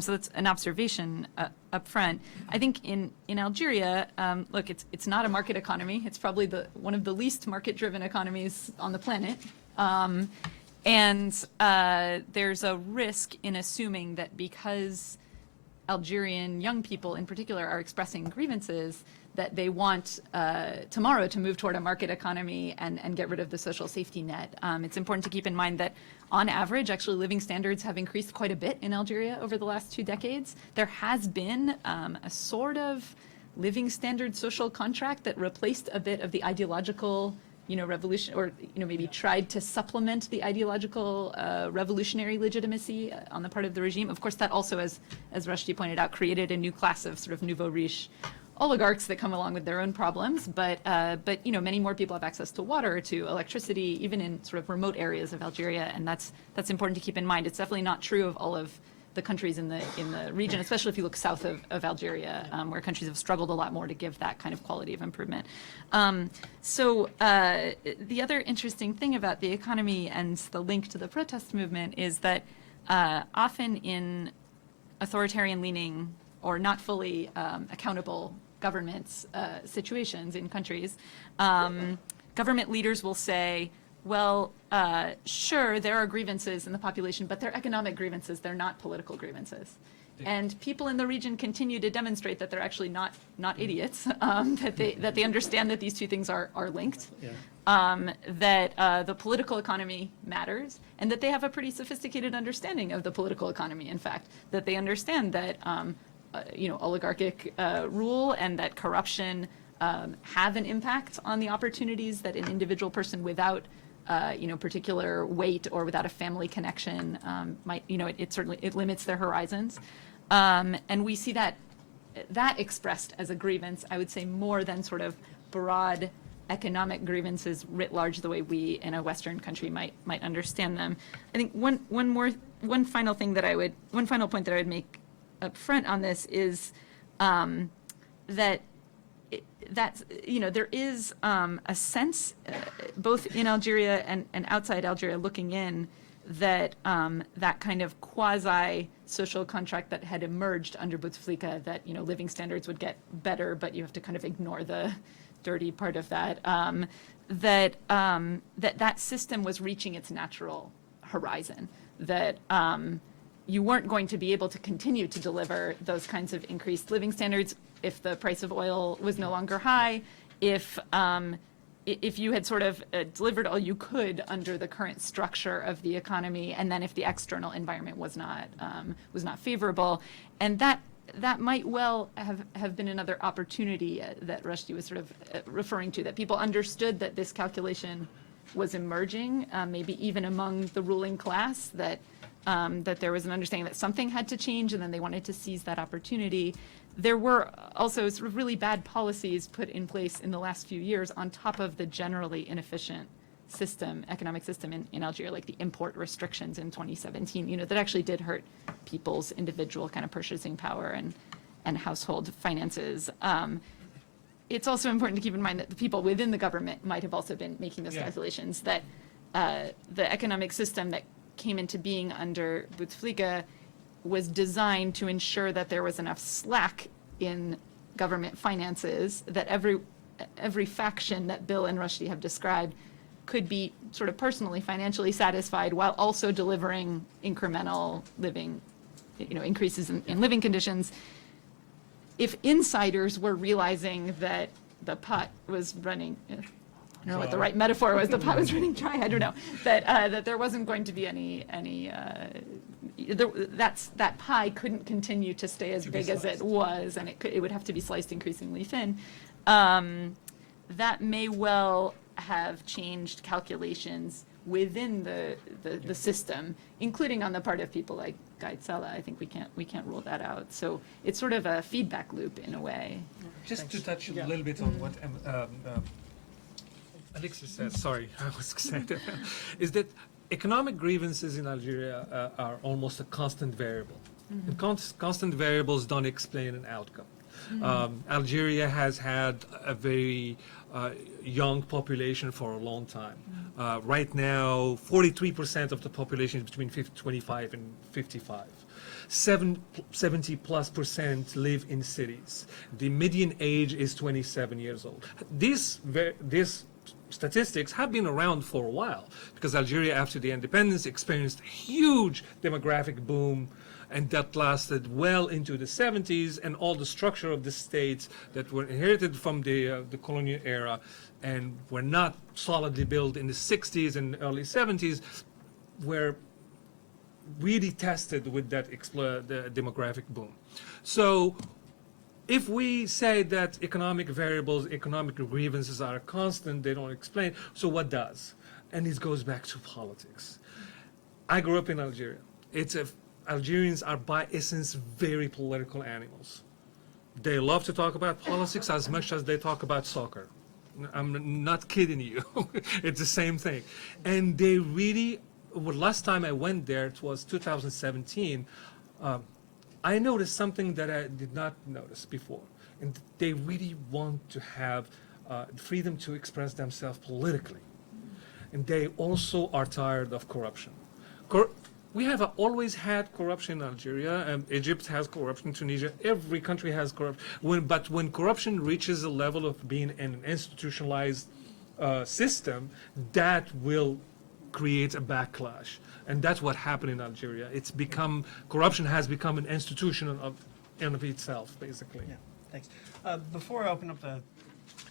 So that's an observation up front. I think in Algeria, look, it's not a market economy. It's probably one of the least market-driven economies on the planet. And there's a risk in assuming that because Algerian young people in particular are expressing grievances, that they want tomorrow to move toward a market economy and get rid of the social safety net. It's important to keep in mind that on average, actually living standards have increased quite a bit in Algeria over the last 2 decades. There has been a sort of living standard social contract that replaced a bit of the ideological revolution, or maybe tried to supplement the ideological revolutionary legitimacy on the part of the regime. Of course, that also, as Rushdie pointed out, created a new class of sort of nouveau riche oligarchs that come along with their own problems. But many more people have access to water, to electricity, even in sort of remote areas of Algeria, and that's important to keep in mind. It's definitely not true of all of the countries in the region, especially if you look south of Algeria, where countries have struggled a lot more to give that kind of quality of improvement. So the other interesting thing about the economy and the link to the protest movement is that often in authoritarian-leaning or not fully accountable governments situations in countries, government leaders will say, well, sure, there are grievances in the population, but they're economic grievances, they're not political grievances. And people in the region continue to demonstrate that they're actually not idiots, that they understand that these two things are linked. that the political economy matters, and that they have a pretty sophisticated understanding of the political economy. In fact, that they understand that oligarchic rule and that corruption have an impact on the opportunities that an individual person without particular weight or without a family connection might, it certainly limits their horizons. And we see that expressed as a grievance, I would say, more than sort of broad economic grievances writ large the way we in a Western country might understand them. I think one final point that I would make up front on this is that there is a sense, both in Algeria and outside Algeria looking in, that that kind of quasi-social contract that had emerged under Bouteflika, that living standards would get better, but you have to kind of ignore the dirty part of that, that system was reaching its natural horizon, that you weren't going to be able to continue to deliver those kinds of increased living standards if the price of oil was no longer high, if you had sort of delivered all you could under the current structure of the economy, and then if the external environment was not favorable, and that might well have been another opportunity that Rushdie was sort of referring to, that people understood that this calculation was emerging, maybe even among the ruling class, that there was an understanding that something had to change, and then they wanted to seize that opportunity. There were also sort of really bad policies put in place in the last few years on top of the generally inefficient economic system in Algeria, like the import restrictions in 2017, that actually did hurt people's individual kind of purchasing power and household finances. It's also important to keep in mind that the people within the government might have also been making those calculations, that the economic system that came into being under Bouteflika was designed to ensure that there was enough slack in government finances, that every faction that Bill and Rushdie have described could be sort of personally, financially satisfied while also delivering incremental living, increases in living conditions. If insiders were realizing that the pot was running, I don't know what the right metaphor was, the pot was running dry, I don't know, that there wasn't going to be that pie couldn't continue to stay as big as it was, and it would have to be sliced increasingly thin. That may well have changed calculations within the system, including on the part of people like Guide Salah. I think we can't rule that out. So it's sort of a feedback loop in a way. Just to touch a little bit on what Alexis says, sorry, I was excited, is that economic grievances in Algeria are almost a constant variable. And constant variables don't explain an outcome. Algeria has had a very young population for a long time. Right now, 43% of the population is between 25 and 55. 70+% live in cities. The median age is 27 years old. These statistics have been around for a while, because Algeria, after the independence, experienced a huge demographic boom, and that lasted well into the 70s, and all the structure of the states that were inherited from the colonial era and were not solidly built in the 60s and early 70s were really tested with that the demographic boom. So if we say that economic variables, economic grievances are constant, they don't explain, so what does? And it goes back to politics. I grew up in Algeria. Algerians are by essence very political animals. They love to talk about politics as much as they talk about soccer. I'm not kidding you. It's the same thing. And they really, last time I went there, it was 2017, I noticed something that I did not notice before. And they really want to have freedom to express themselves politically. And they also are tired of corruption. We have always had corruption in Algeria. Egypt has corruption, Tunisia, every country has corruption. But when corruption reaches a level of being an institutionalized system, that will create a backlash. And that's what happened in Algeria. Corruption has become an institution in of itself, basically. Yeah, thanks. Before I open up the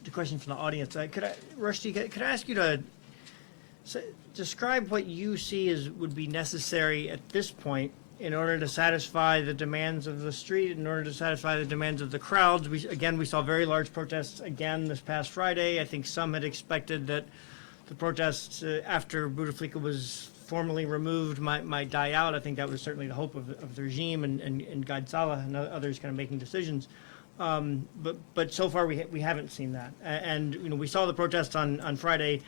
the question from the audience. Rushdie, could I ask you to describe what you see as would be necessary at this point in order to satisfy the demands of the street, in order to satisfy the demands of the crowds? We saw very large protests again this past Friday. I think some had expected that the protests after Bouteflika was formally removed might die out. I think that was certainly the hope of the regime and Guy Salah and others kind of making decisions. But so far we haven't seen that. And we saw the protests on Friday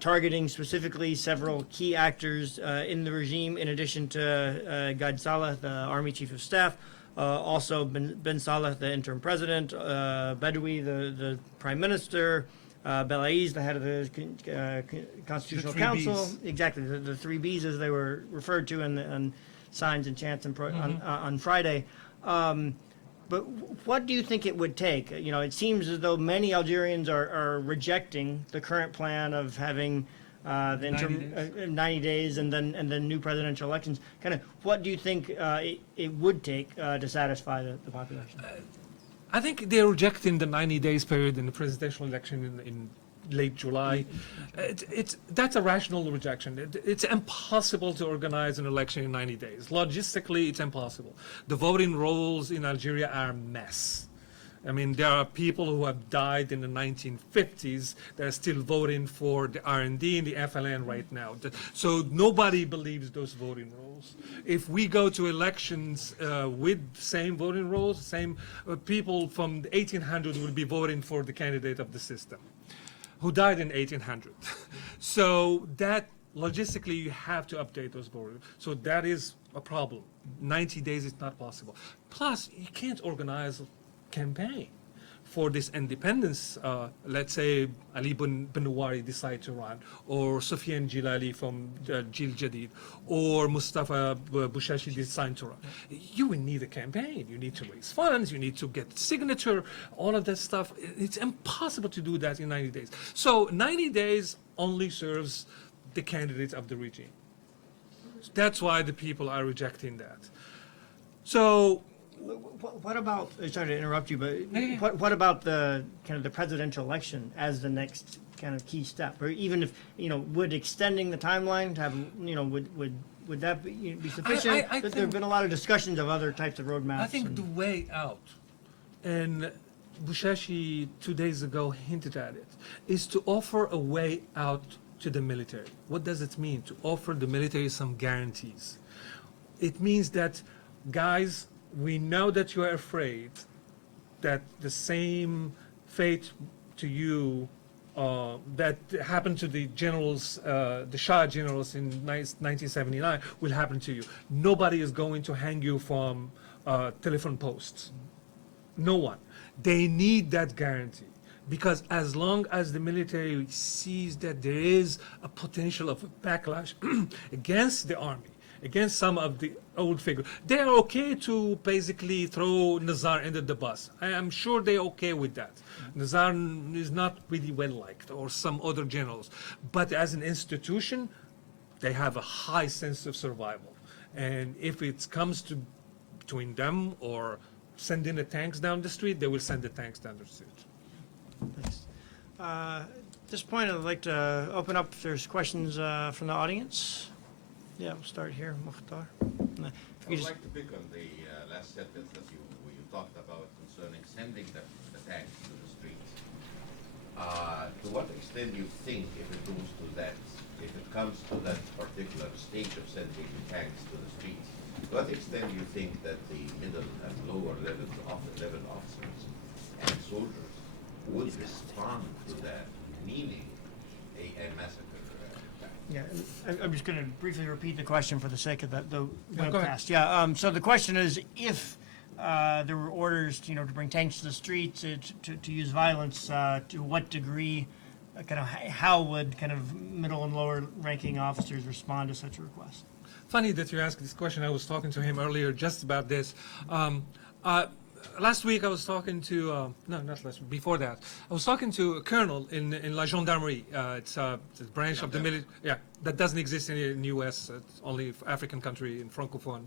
targeting specifically several key actors in the regime, in addition to Guy Salah, the army chief of staff, also Ben Salah, the interim president, Bedoui, the prime minister, Belaïz, the head of the Constitutional Council. Bs. Exactly, the three Bs as they were referred to in signs and chants on Friday. But what do you think it would take? It seems as though many Algerians are rejecting the current plan of having the 90 days and then new presidential elections. Kind of, what do you think it would take to satisfy the population? I think they're rejecting the 90 days period in the presidential election in late July. That's a rational rejection. It's impossible to organize an election in 90 days. Logistically, it's impossible. The voting rolls in Algeria are a mess. I mean, there are people who have died in the 1950s that are still voting for the RND and the FLN right now. So nobody believes those voting rolls. If we go to elections with the same voting rolls, same people from the 1800 will be voting for the candidate of the system, who died in 1800. So that logistically you have to update those borders. So that is a problem. 90 days is not possible. Plus, you can't organize a campaign for this independence. Let's say Ali bin Nouari decide to run, or Sofiane Gilali from Jil Jadid, or Mustafa Bouchachi decide to run. You will need a campaign. You need to raise funds. You need to get signature, all of that stuff. It's impossible to do that in 90 days. So 90 days only serves the candidates of the regime. That's why the people are rejecting that. So what about? Sorry to interrupt you, but what about the kind of the presidential election as the next kind of key step, or even if would extending the timeline to have would that be sufficient? There have been a lot of discussions of other types of roadmaps. I think the way out, and Bouchachi 2 days ago hinted at it, is to offer a way out to the military. What does it mean to offer the military some guarantees? It means that, guys, we know that you are afraid that the same fate to you that happened to the generals, the Shah generals in 1979 will happen to you. Nobody is going to hang you from telephone posts. No one. They need that guarantee. Because as long as the military sees that there is a potential of a backlash against the army, against some of the old figures, they are okay to basically throw Nazar under the bus. I am sure they're okay with that. Nazar is not really well liked, or some other generals. But as an institution, they have a high sense of survival. And if it comes to between them or sending the tanks down the street, they will send the tanks down the street. Thanks. At this point, I'd like to open up if there's questions from the audience. Yeah, we'll start here, Mukhtar. I would like to pick on the last sentence that you talked about concerning sending the tanks to the streets. To what extent do you think, if it goes to that, if it comes to that particular stage of sending the tanks to the streets, to what extent do you think that the middle and lower level officers and soldiers would respond to that, meaning a massacre? Yeah, I'm just going to briefly repeat the question for the sake of the go ahead. webcast. Yeah, so the question is, if there were orders, to bring tanks to the streets, to use violence, to what degree, how would kind of middle and lower ranking officers respond to such a request? Funny that you asked this question. I was talking to him earlier just about this. Last week I was talking to, no, not last week, before that. I was talking to a colonel in La Gendarmerie. It's a branch of the military, that doesn't exist in the U.S. It's only African country and Francophone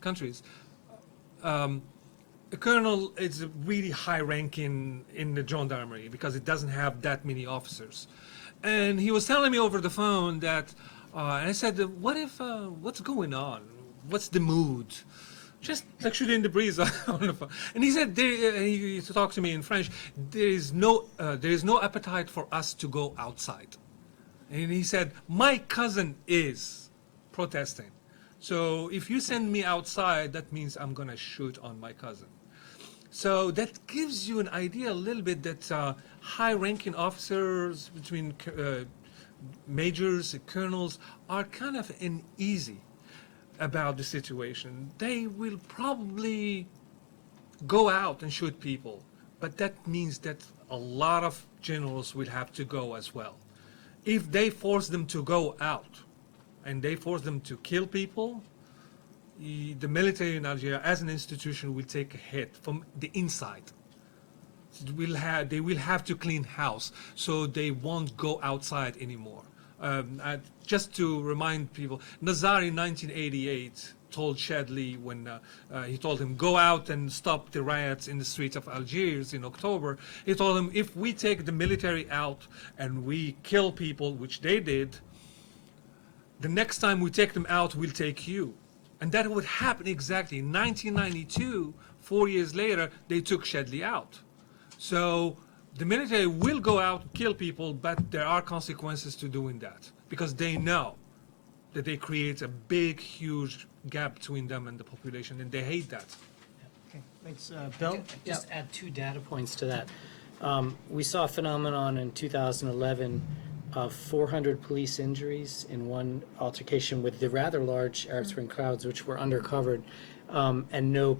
countries. A colonel is a really high ranking in the gendarmerie because it doesn't have that many officers. And he was telling me over the phone that, and I said, what if, what's going on? What's the mood? Just like shooting the breeze on the phone. And he said, he talked to me in French, there is no appetite for us to go outside. And he said, my cousin is protesting. So if you send me outside, that means I'm gonna shoot on my cousin. So that gives you an idea a little bit that high-ranking officers between majors and colonels are kind of uneasy about the situation. They will probably go out and shoot people, but that means that a lot of generals will have to go as well. If they force them to go out and they force them to kill people, the military in Algeria as an institution will take a hit from the inside. They will have to clean house, so they won't go outside anymore. Just to remind people, Nazar in 1988 told Shadley when he told him, go out and stop the riots in the streets of Algiers in October, he told him, if we take the military out and we kill people, which they did, the next time we take them out, we'll take you. And that would happen exactly. In 1992, 4 years later, they took Shadley out. So the military will go out and kill people, but there are consequences to doing that because they know that they create a big, huge gap between them and the population, and they hate that. Okay, thanks, Bill. Just add 2 data points to that. We saw a phenomenon in 2011 of 400 police injuries in one altercation with the rather large Arab Spring crowds, which were undercovered, and no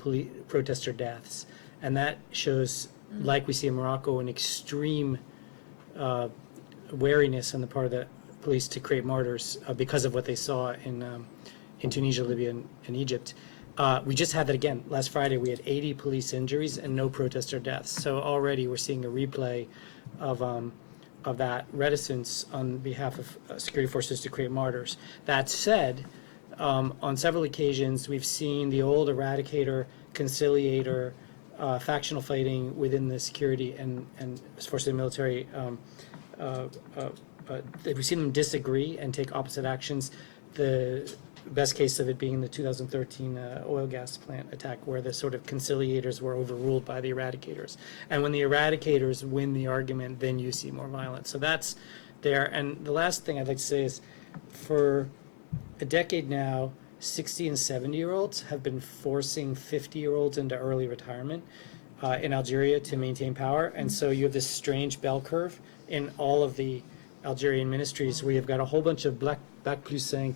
protester deaths. And that shows, like we see in Morocco, an extreme wariness on the part of the police to create martyrs because of what they saw in Tunisia, Libya, and Egypt. We just had that again. Last Friday, we had 80 police injuries and no protester deaths. So already we're seeing a replay of that reticence on behalf of security forces to create martyrs. That said, on several occasions, we've seen the old eradicator, conciliator, factional fighting within the security and forces of the military. We've seen them disagree and take opposite actions. The best case of it being the 2013 oil gas plant attack, where the sort of conciliators were overruled by the eradicators. And when the eradicators win the argument, then you see more violence. So that's there. And the last thing I'd like to say is, for a decade now, 60 and 70-year-olds have been forcing 50-year-olds into early retirement in Algeria to maintain power. And so you have this strange bell curve in all of the Algerian ministries where you've got a whole bunch of Bac plus 5,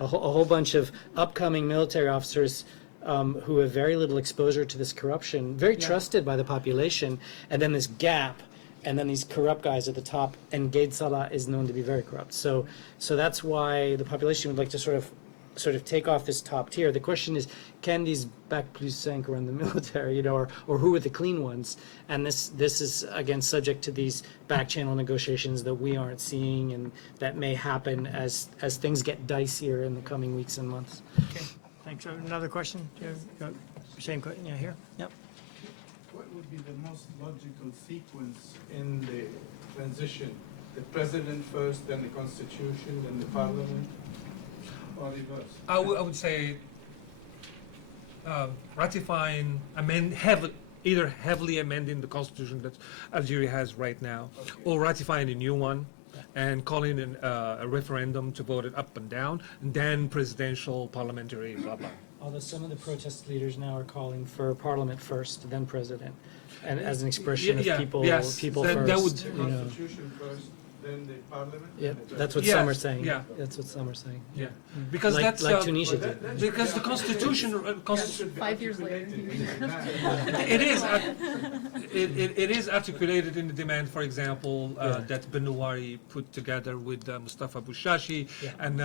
a whole bunch of upcoming military officers who have very little exposure to this corruption, very trusted by the population, and then this gap, and then these corrupt guys at the top, and Gaid Salah is known to be very corrupt. So that's why the population would like to sort of take off this top tier. The question is, can these Bac plus 5 run the military, or who are the clean ones? And this is again subject to these back channel negotiations that we aren't seeing, and that may happen as things get dicier in the coming weeks and months. Okay, thanks. Another question? Same question, yeah, here. Yep. What would be the most logical sequence in the transition? The president first, then the constitution, then the parliament, or reverse? I would say ratifying, either heavily amending the constitution that Algeria has right now, or ratifying a new one and calling a referendum to vote it up and down, and then presidential, parliamentary, blah, blah. Although some of the protest leaders now are calling for parliament first, then president, and as an expression of people yes, people that first. would- The constitution first, then the parliament? Yeah, then the that's what Yes, some are saying. yeah. That's what some are saying. Yeah, because Like, that's like Tunisia did. because the constitution. should be 5 years later. articulated in the demand. It is articulated in the demand, for example, that Benouari put together with Mustafa Bouchachi and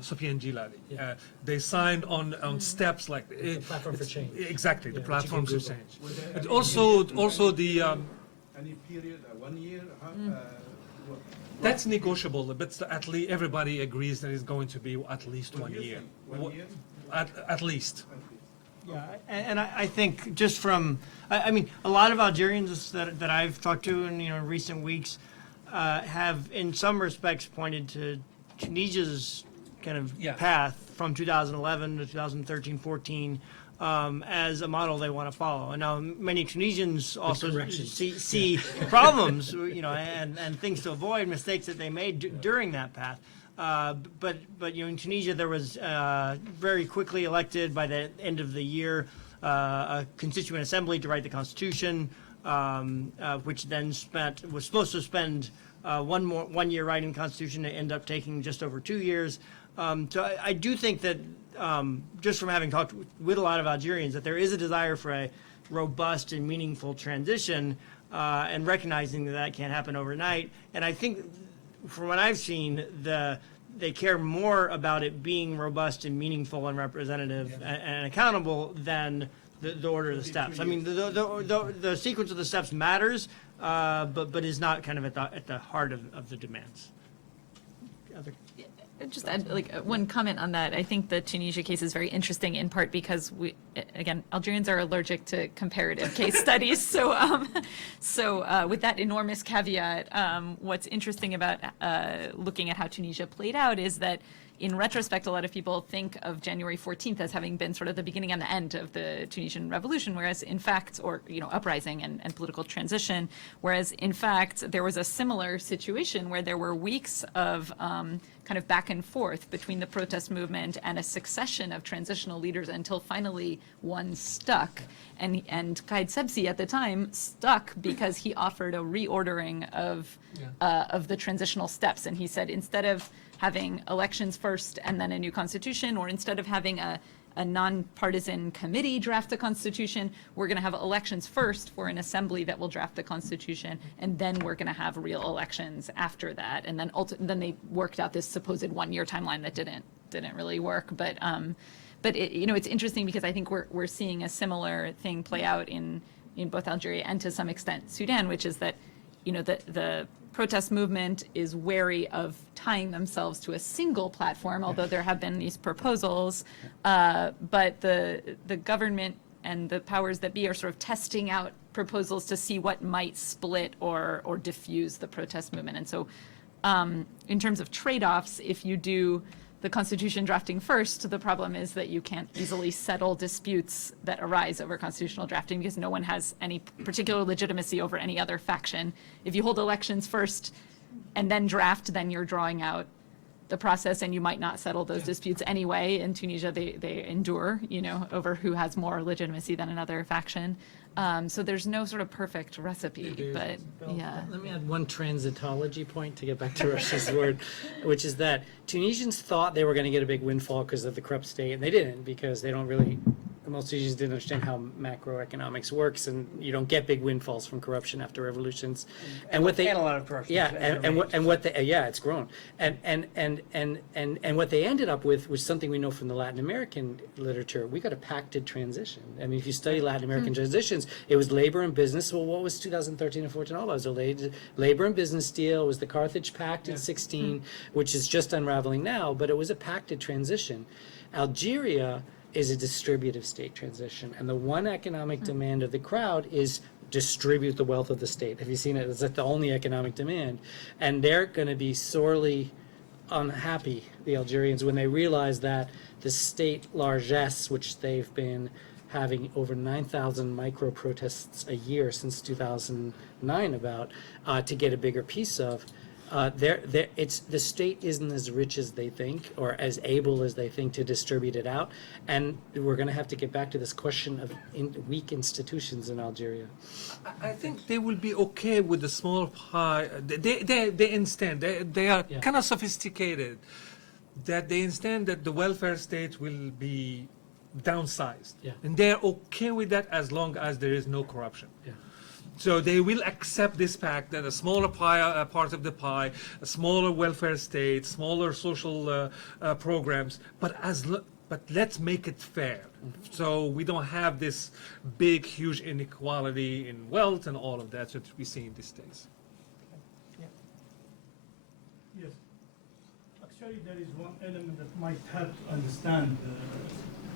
Sofiane Gilali. Yeah. They signed on steps like The platform for change. Exactly, the Yeah, which you can platforms of Google. change. Were there And any also the any period, 1 year? What? that's negotiable, but at least everybody agrees that it's going to be at least What 1 do you year. think? 1 year? At least. Yeah, and I think just from, I mean, a lot of Algerians that I've talked to in recent weeks have, in some respects, pointed to Tunisia's kind of Yeah. path from 2011 to 2013, 14 as a model they want to follow. And now many Tunisians also corrections. see problems, and things to avoid, mistakes that they made during that path. But in Tunisia there was very quickly elected by the end of the year a constituent assembly to write the constitution, which then was supposed to spend 1 year writing the constitution. It ended up taking just over 2 years. So I do think that just from having talked with a lot of Algerians, that there is a desire for a robust and meaningful transition, and recognizing that can't happen overnight. And I think, from what I've seen, they care more about it being robust and meaningful and representative and accountable than the order of the steps. I mean, the sequence of the steps matters, but is not kind of at the heart of the demands. Just add one comment on that. I think the Tunisia case is very interesting in part because again, Algerians are allergic to comparative case studies. So with that enormous caveat, what's interesting about looking at how Tunisia played out is that in retrospect, a lot of people think of January 14th as having been sort of the beginning and the end of the Tunisian revolution, whereas in fact, or uprising and political transition, whereas in fact there was a similar situation where there were weeks of kind of back and forth between the protest movement and a succession of transitional leaders until finally one stuck. And Qaid Sebsi at the time stuck because he offered a reordering of the transitional steps. And he said, instead of having elections first and then a new constitution, or instead of having a nonpartisan committee draft the constitution, we're going to have elections first for an assembly that will draft the constitution, and then we're going to have real elections after that. And then they worked out this supposed 1 year timeline that didn't really work. But it's interesting because I think we're seeing a similar thing play out in both Algeria and to some extent Sudan, which is that the protest movement is wary of tying themselves to a single platform, although there have been these proposals. But the government and the powers that be are sort of testing out proposals to see what might split or diffuse the protest movement. And so in terms of trade-offs, if you do the constitution drafting first, the problem is that you can't easily settle disputes that arise over constitutional drafting because no one has any particular legitimacy over any other faction. If you hold elections first and then draft, then you're drawing out the process, and you might not settle those disputes anyway. In Tunisia, they endure, over who has more legitimacy than another faction. So there's no sort of perfect recipe, but yeah. Let me add one transitology point to get back to Russia's word, which is that Tunisians thought they were going to get a big windfall because of the corrupt state, and they didn't, because they don't really, most Tunisians didn't understand how macroeconomics works, and you don't get big windfalls from corruption after revolutions. And what they and a lot of corruption. yeah, and what they it's grown, and what they ended up with was something we know from the Latin American literature. We got a pacted transition. I mean, if you study Latin American transitions, it was labor and business. Well, what was 2013 and 14 all about? It was a labor and business deal. It was the Carthage Pact in 16, which is just unraveling now, but it was a pacted transition. Algeria is a distributive state transition, and the one economic demand of the crowd is distribute the wealth of the state. Have you seen it? It's like the only economic demand, and they're going to be sorely unhappy, the Algerians, when they realize that the state largesse, which they've been having over 9,000 micro protests a year since 2009 about, to get a bigger piece of. The state isn't as rich as they think, or as able as they think to distribute it out, and we're going to have to get back to this question of weak institutions in Algeria. I think they will be okay with the small pie. They understand. They are kind of sophisticated. That they understand that the welfare state will be downsized, and they're okay with that as long as there is no corruption. Yeah. So they will accept this fact that a smaller pie, part of the pie, a smaller welfare state, smaller social programs, but let's make it fair. So we don't have this big, huge inequality in wealth and all of that that we see in these days. Yes. Actually, there is one element that might help to understand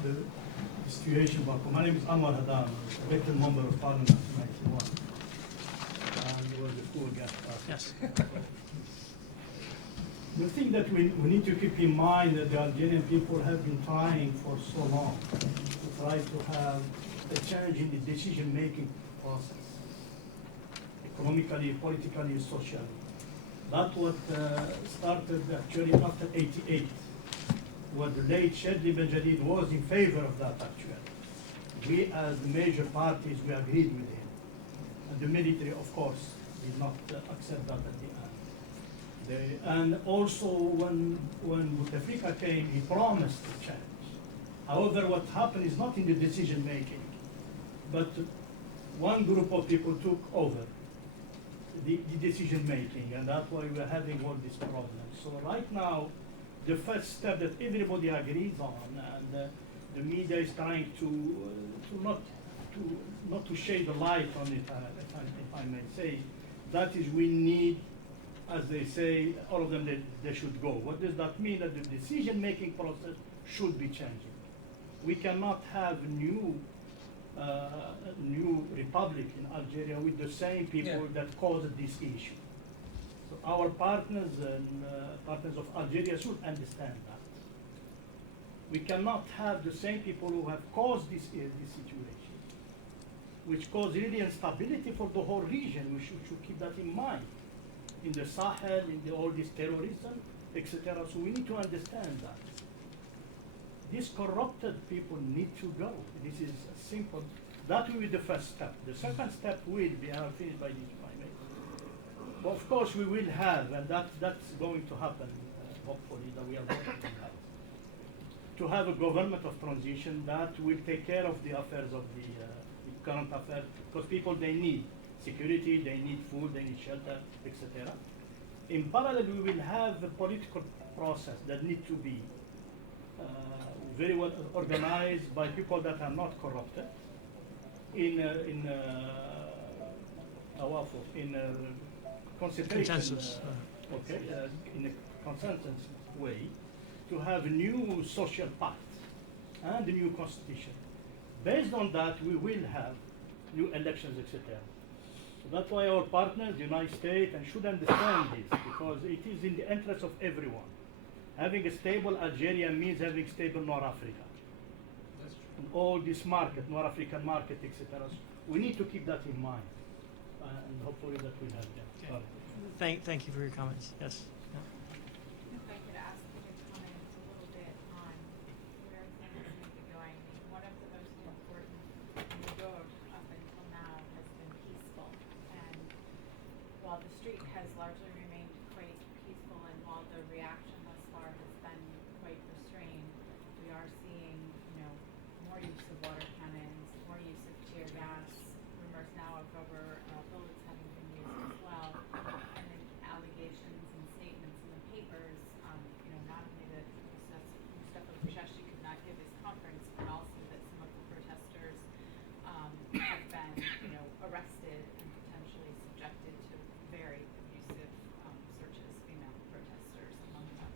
the situation back home. My name is Anwar Hadan, elected member of Parliament in 91. And there was a poor gas price. Yes. The thing that we need to keep in mind that the Algerian people have been trying for so long to try to have a change in the decision-making process, economically, politically, socially. That's what started actually after '88, where the late Shadli Ben Jadid was in favor of that actually. We as the major parties, we agreed with him. And the military, of course, did not accept that at the end. And also when Bouteflika came, he promised to change. However, what happened is not in the decision making, but one group of people took over the decision making, and that's why we're having all these problems. So right now, the first step that everybody agrees on, and the media is trying to not to shade the light on it, if I may say, that is we need, as they say, all of them they should go. What does that mean? That the decision-making process should be changing. We cannot have new republic in Algeria with the same people that caused this issue. So our partners and partners of Algeria should understand that. We cannot have the same people who have caused this situation, which caused really instability for the whole region. We should keep that in mind. In the Sahel, in all this terrorism, etc. So we need to understand that. These corrupted people need to go. This is simple. That will be the first step. The second step will be, and I'll finish by this, if I may. But of course, we will have, and that's going to happen, hopefully, that we are working on that, to have a government of transition that will take care of the affairs of the current affairs, because people, they need security, they need food, they need shelter, etc. In parallel, we will have a political process that needs to be very well organized by people that are not corrupted in concentration, Consensus. In a consensus way, to have a new social pact and a new constitution. Based on that, we will have new elections, etc. So that's why our partners, the United States, and should understand this, because it is in the interest of everyone. Having a stable Algeria means having stable North Africa. That's true. And all this market, North African market, etc. We need to keep that in mind, and hopefully that will help them. Okay. Sorry. Thank you for your comments. Yes. Yeah. If I could ask you to comment a little bit on where things may be going. One of the most important Nugget up until now has been peaceful, and while the street has largely remained quite peaceful, and while the reaction thus far has been quite restrained, we are seeing, more use of water cannons, more use of tear gas, rumors now of rubber bullets having been used as well, and then allegations and statements in the papers, not only that Mustafa Bushashti could not give his conference, but also that some of the protesters have been, arrested and potentially subjected to very abusive searches, female protesters among them.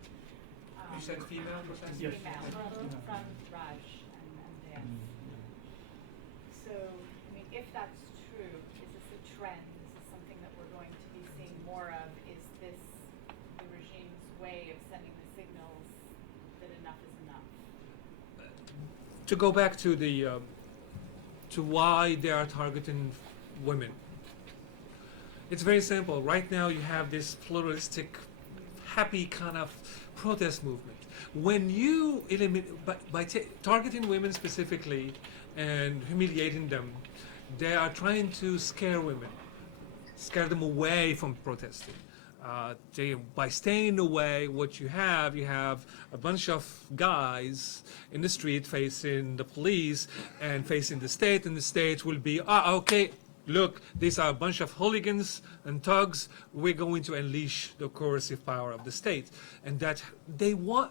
You said female protesters? Yes. Female, from Raj and Dan. So, if that's true, is this a trend? Is this something that we're going to be seeing more of? Is this the regime's way of sending the signals that enough is enough? To go back to the to why they are targeting women, it's very simple. Right now, you have this pluralistic, happy kind of protest movement. When you eliminate by targeting women specifically and humiliating them, they are trying to scare women, scare them away from protesting. By staying away, what you have a bunch of guys in the street facing the police and facing the state, and the state will be, okay, look, these are a bunch of hooligans and thugs, we're going to unleash the coercive power of the state. And that they want,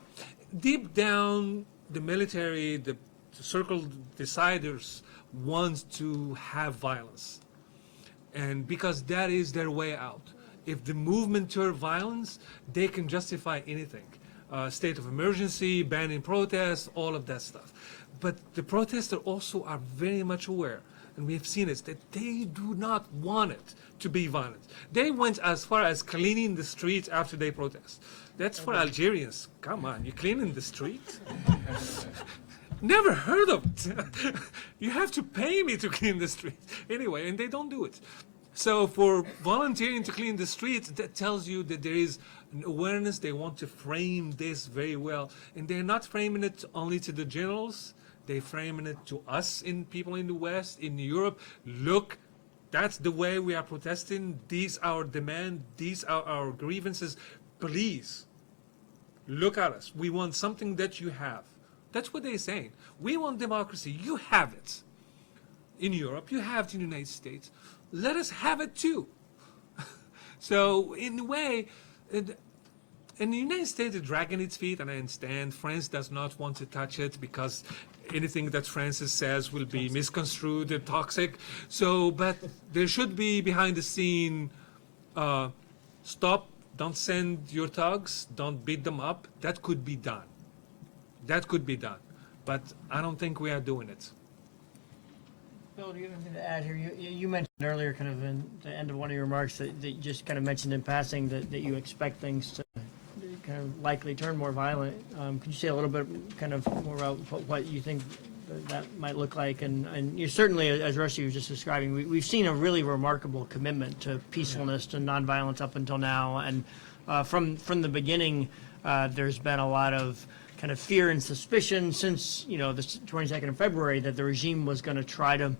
deep down, the military, the circle deciders want to have violence. And because that is their way out. If the movement toward violence, they can justify anything. State of emergency, banning protests, all of that stuff. But the protesters also are very much aware, and we have seen it, that they do not want it to be violent. They went as far as cleaning the streets after they protest. That's for Algerians. Come on, you cleaning the street? Never heard of it. You have to pay me to clean the street. Anyway, and they don't do it. So for volunteering to clean the streets, that tells you that there is an awareness. They want to frame this very well. And they're not framing it only to the generals. They're framing it to us, in people in the West, in Europe. Look, that's the way we are protesting. These are our demand. These are our grievances. Please, look at us. We want something that you have. That's what they're saying. We want democracy. You have it. In Europe, you have it in the United States. Let us have it too. So, in a way, in the United States, it's dragging its feet, and I understand France does not want to touch it because anything that France says will be misconstrued and toxic. So, but there should be behind the scene, stop, don't send your thugs, don't beat them up. That could be done. That could be done. But I don't think we are doing it. Bill, do you have anything to add here? You mentioned earlier, kind of in the end of one of your remarks, that you just kind of mentioned in passing that you expect things to kind of likely turn more violent. Could you say a little bit kind of more about what you think that might look like? And you certainly, as Rusty was just describing, we've seen a really remarkable commitment to peacefulness, to nonviolence up until now. And from the beginning, there's been a lot of kind of fear and suspicion since, the 22nd of February that the regime was going to try to,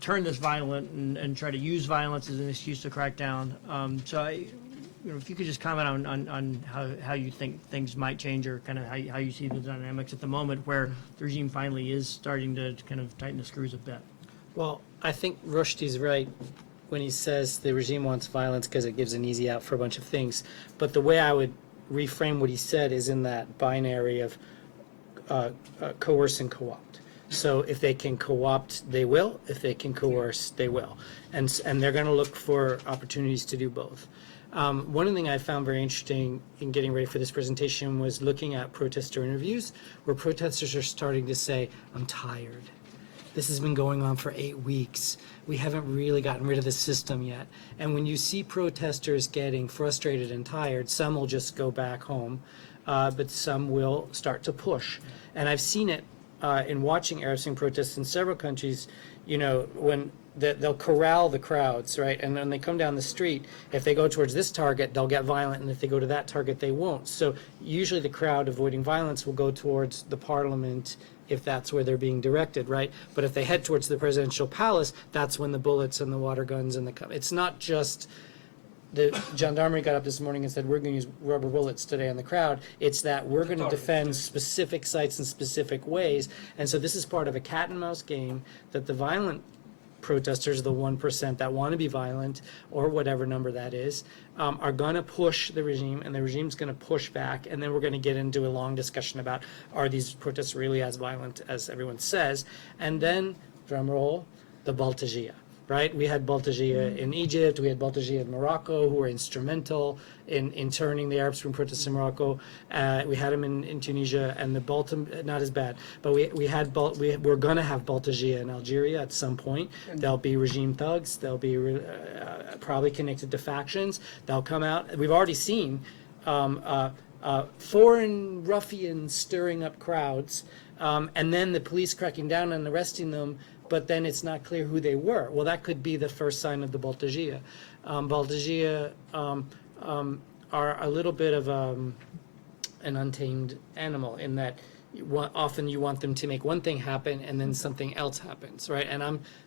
turn this violent and try to use violence as an excuse to crack down. So if you could just comment on how you think things might change, or kind of how you see the dynamics at the moment where the regime finally is starting to kind of tighten the screws a bit. Well, I think Rushdie's right when he says the regime wants violence because it gives an easy out for a bunch of things. But the way I would reframe what he said is in that binary of coerce and co-opt. So if they can co-opt, they will. If they can coerce, they will. And they're going to look for opportunities to do both. One thing I found very interesting in getting ready for this presentation was looking at protester interviews, where protesters are starting to say, I'm tired. This has been going on for 8 weeks. We haven't really gotten rid of the system yet. And when you see protesters getting frustrated and tired, some will just go back home, but some will start to push. And I've seen it in watching Arab Spring protests in several countries, when they'll corral the crowds, right? And when they come down the street, if they go towards this target, they'll get violent, and if they go to that target, they won't. So usually the crowd avoiding violence will go towards the parliament if that's where they're being directed, right? But if they head towards the presidential palace, that's when the bullets and the water guns and it's not just the gendarmerie got up this morning and said, we're going to use rubber bullets today on the crowd. It's that we're going to defend specific sites in specific ways. And so this is part of a cat and mouse game that the violent protesters, the 1% that want to be violent, or whatever number that is, are going to push the regime, and the regime's going to push back, and then we're going to get into a long discussion about, are these protests really as violent as everyone says? And then, drum roll, the Baltagia, right? We had Baltagia in Egypt, we had Baltagia in Morocco, who were instrumental in turning the Arab Spring protests in Morocco. We had them in Tunisia, and the not as bad, but we're going to have Baltagia in Algeria at some point. There'll be regime thugs, they'll be probably connected to factions. They'll come out. We've already seen foreign ruffians stirring up crowds, and then the police cracking down and arresting them, but then it's not clear who they were. Well, that could be the first sign of the Baltagia. Baltagia are a little bit of an untamed animal in that often you want them to make one thing happen and then something else happens, right?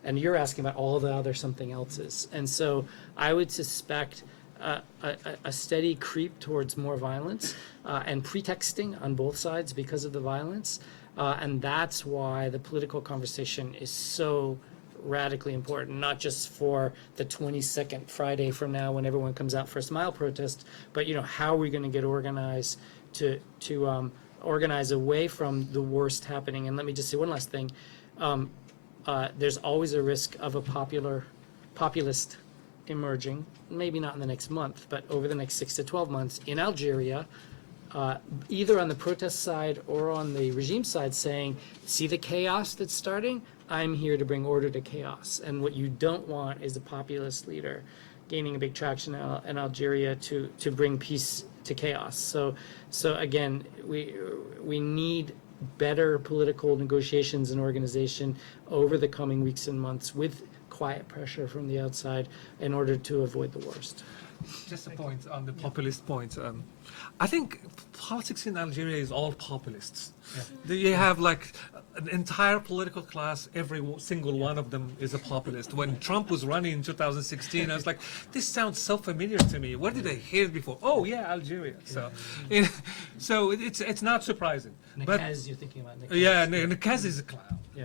And you're asking about all the other something else's. And so I would suspect a steady creep towards more violence and pretexting on both sides because of the violence. And that's why the political conversation is so radically important, not just for the 22nd Friday from now when everyone comes out for a smile protest, but how are we going to get organized to organize away from the worst happening? And let me just say one last thing. There's always a risk of a populist emerging, maybe not in the next month, but over the next 6 to 12 months in Algeria, either on the protest side or on the regime side, saying, see the chaos that's starting? I'm here to bring order to chaos. And what you don't want is a populist leader gaining a big traction in Algeria to bring peace to chaos. So again, we need better political negotiations and organization over the coming weeks and months with quiet pressure from the outside in order to avoid the worst. Just a point on the populist point. I think politics in Algeria is all populists. You have like an entire political class, every single one of them is a populist. When Trump was running in 2016, I was like, this sounds so familiar to me. Where did I hear it before? Oh yeah, Algeria. So, so it's not surprising. But Nekaz, you're thinking about Nekaz. yeah, Nekaz is a clown. Yeah.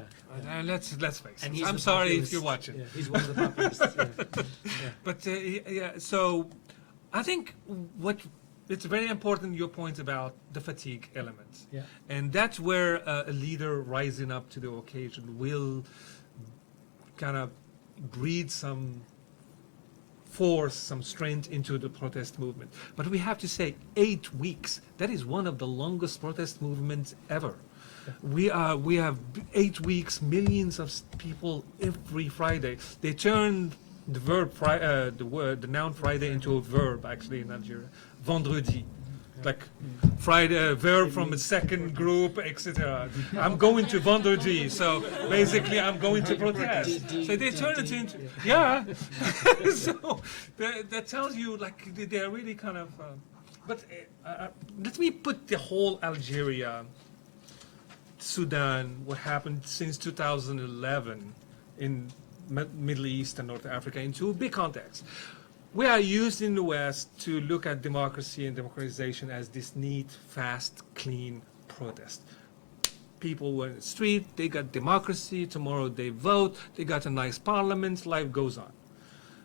Let's face And it. he's I'm the sorry populist. if you're watching. Yeah, he's one of the populists. Yeah. But yeah, so I think it's very important your point about the fatigue element. Yeah. And that's where a leader rising up to the occasion will kind of breed some force, some strength into the protest movement. But we have to say 8 weeks, that is one of the longest protest movements ever. We have 8 weeks, millions of people every Friday. They turned the verb, the noun Friday into a verb actually in Algeria. Vendredi, like Friday, verb from a second group, etc. I'm going to Vendredi, so basically I'm going to protest. So they turn it into, yeah. So that tells you like they're really kind of. But let me put the whole Algeria, Sudan, what happened since 2011 in Middle East and North Africa into a big context. We are used in the West to look at democracy and democratization as this neat, fast, clean protest. People were in the street, they got democracy, tomorrow they vote, they got a nice parliament, life goes on.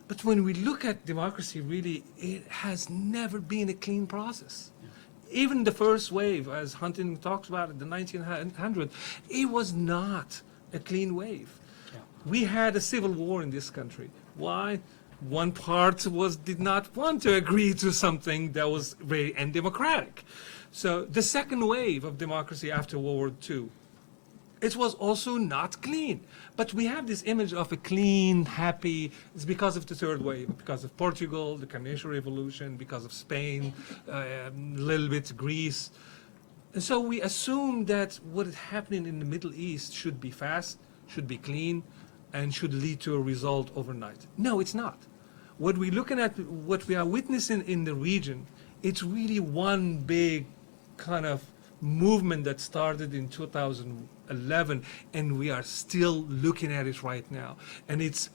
But when we look at democracy, really, it has never been a clean process. Even the first wave, as Hunting talks about in the 1900s, it was not a clean wave. Yeah. We had a civil war in this country. Why? One part did not want to agree to something that was very undemocratic. So the second wave of democracy after World War II, it was also not clean. But we have this image of a clean, happy, it's because of the third wave, because of Portugal, the Communist Revolution, because of Spain, a little bit Greece. And so we assume that what is happening in the Middle East should be fast, should be clean, and should lead to a result overnight. No, it's not. What we're looking at, what we are witnessing in the region, it's really one big kind of movement that started in 2011, and we are still looking at it right now. And it's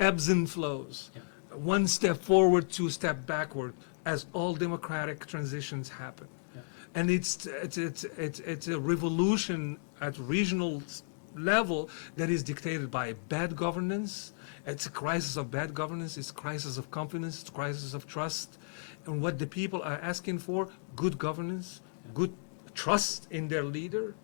ebbs and flows. Yeah. One step forward, 2 steps backward, as all democratic transitions happen. Yeah. And it's a revolution at regional level that is dictated by bad governance. It's a crisis of bad governance, it's a crisis of confidence, it's a crisis of trust. And what the people are asking for, good governance, good trust in their leader,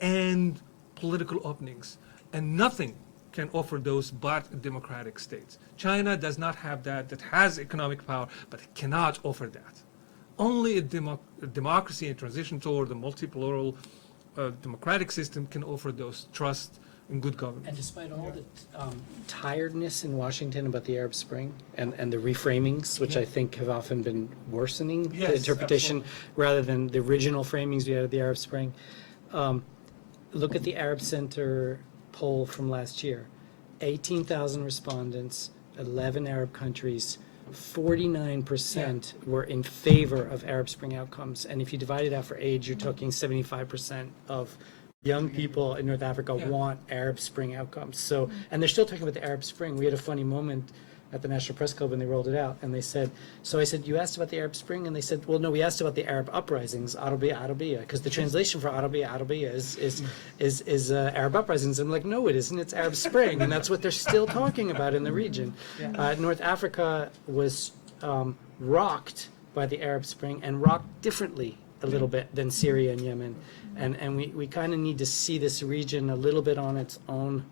and political openings. And nothing can offer those but democratic states. China does not have that, that has economic power, but it cannot offer that. Only a democracy and transition toward a multipolar democratic system can offer those trust and good governance. And despite all the tiredness in Washington about the Arab Spring and the reframings, which I think have often been worsening the interpretation rather than the original framings we had of the Arab Spring, look at the Arab Center poll from last year. 18,000 respondents, 11 Arab countries, 49% were in favor of Arab Spring outcomes. And if you divide it out for age, you're talking 75% of young people in North Africa want Arab Spring outcomes. So, and they're still talking about the Arab Spring. We had a funny moment at the National Press Club when they rolled it out, and they said, so I said, you asked about the Arab Spring? And they said, well, no, we asked about the Arab uprisings, Arabiya, because the translation for Arabiya is Arab uprisings. I'm like, no, it isn't. It's Arab Spring, and that's what they're still talking about in the region. North Africa was rocked by the Arab Spring and rocked differently a little bit than Syria and Yemen. And we kind of need to see this region a little bit on its own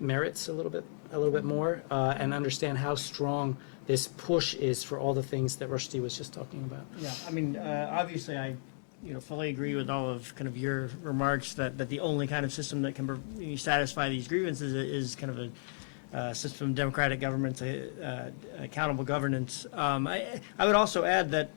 merits a little bit more and understand how strong this push is for all the things that Rushdie was just talking about. Yeah, I mean, obviously, I, fully agree with all of kind of your remarks that the only kind of system that can satisfy these grievances is kind of a system of democratic governments, accountable governance. I would also add that,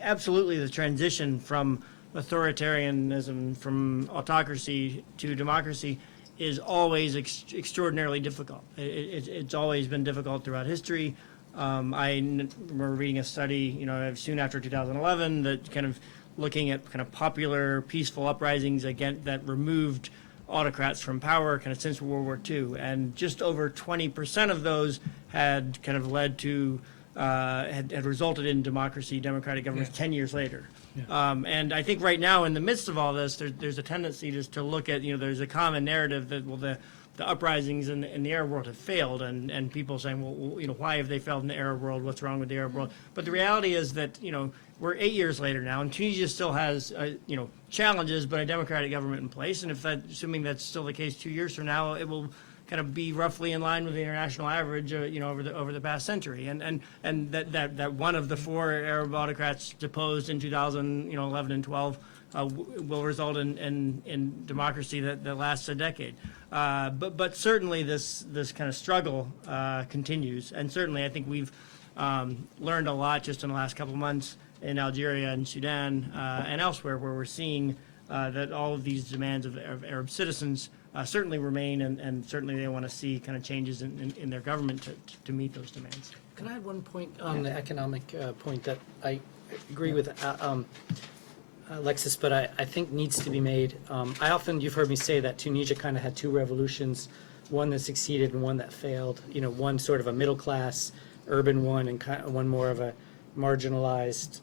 absolutely the transition from authoritarianism, from autocracy to democracy is always extraordinarily difficult. It's always been difficult throughout history. Remember reading a study, soon after 2011 that kind of looking at kind of popular peaceful uprisings that removed autocrats from power kind of since World War II, and just over 20% of those had kind of led to had resulted in democratic governments 10 years later. And I think right now, in the midst of all this, there's a tendency just to look at, there's a common narrative that, well, the uprisings in the Arab world have failed, and people saying, well, why have they failed in the Arab world? What's wrong with the Arab world? But the reality is that, we're 8 years later now, and Tunisia still has, challenges, but a democratic government in place. And assuming that's still the case 2 years from now, it will kind of be roughly in line with the international average, over the past century. And that one of the 4 Arab autocrats deposed in 2011 and 12 will result in democracy that lasts a decade. But certainly this kind of struggle continues, and certainly I think we've learned a lot just in the last couple of months in Algeria and Sudan and elsewhere, where we're seeing that all of these demands of Arab citizens certainly remain, and certainly they want to see kind of changes in their government to meet those demands. Can I add one point on the economic point that I agree with Alexis, but I think needs to be made? You've heard me say that Tunisia kind of had 2 revolutions, one that succeeded and one that failed. One sort of a middle class, urban one, and one more of a marginalized,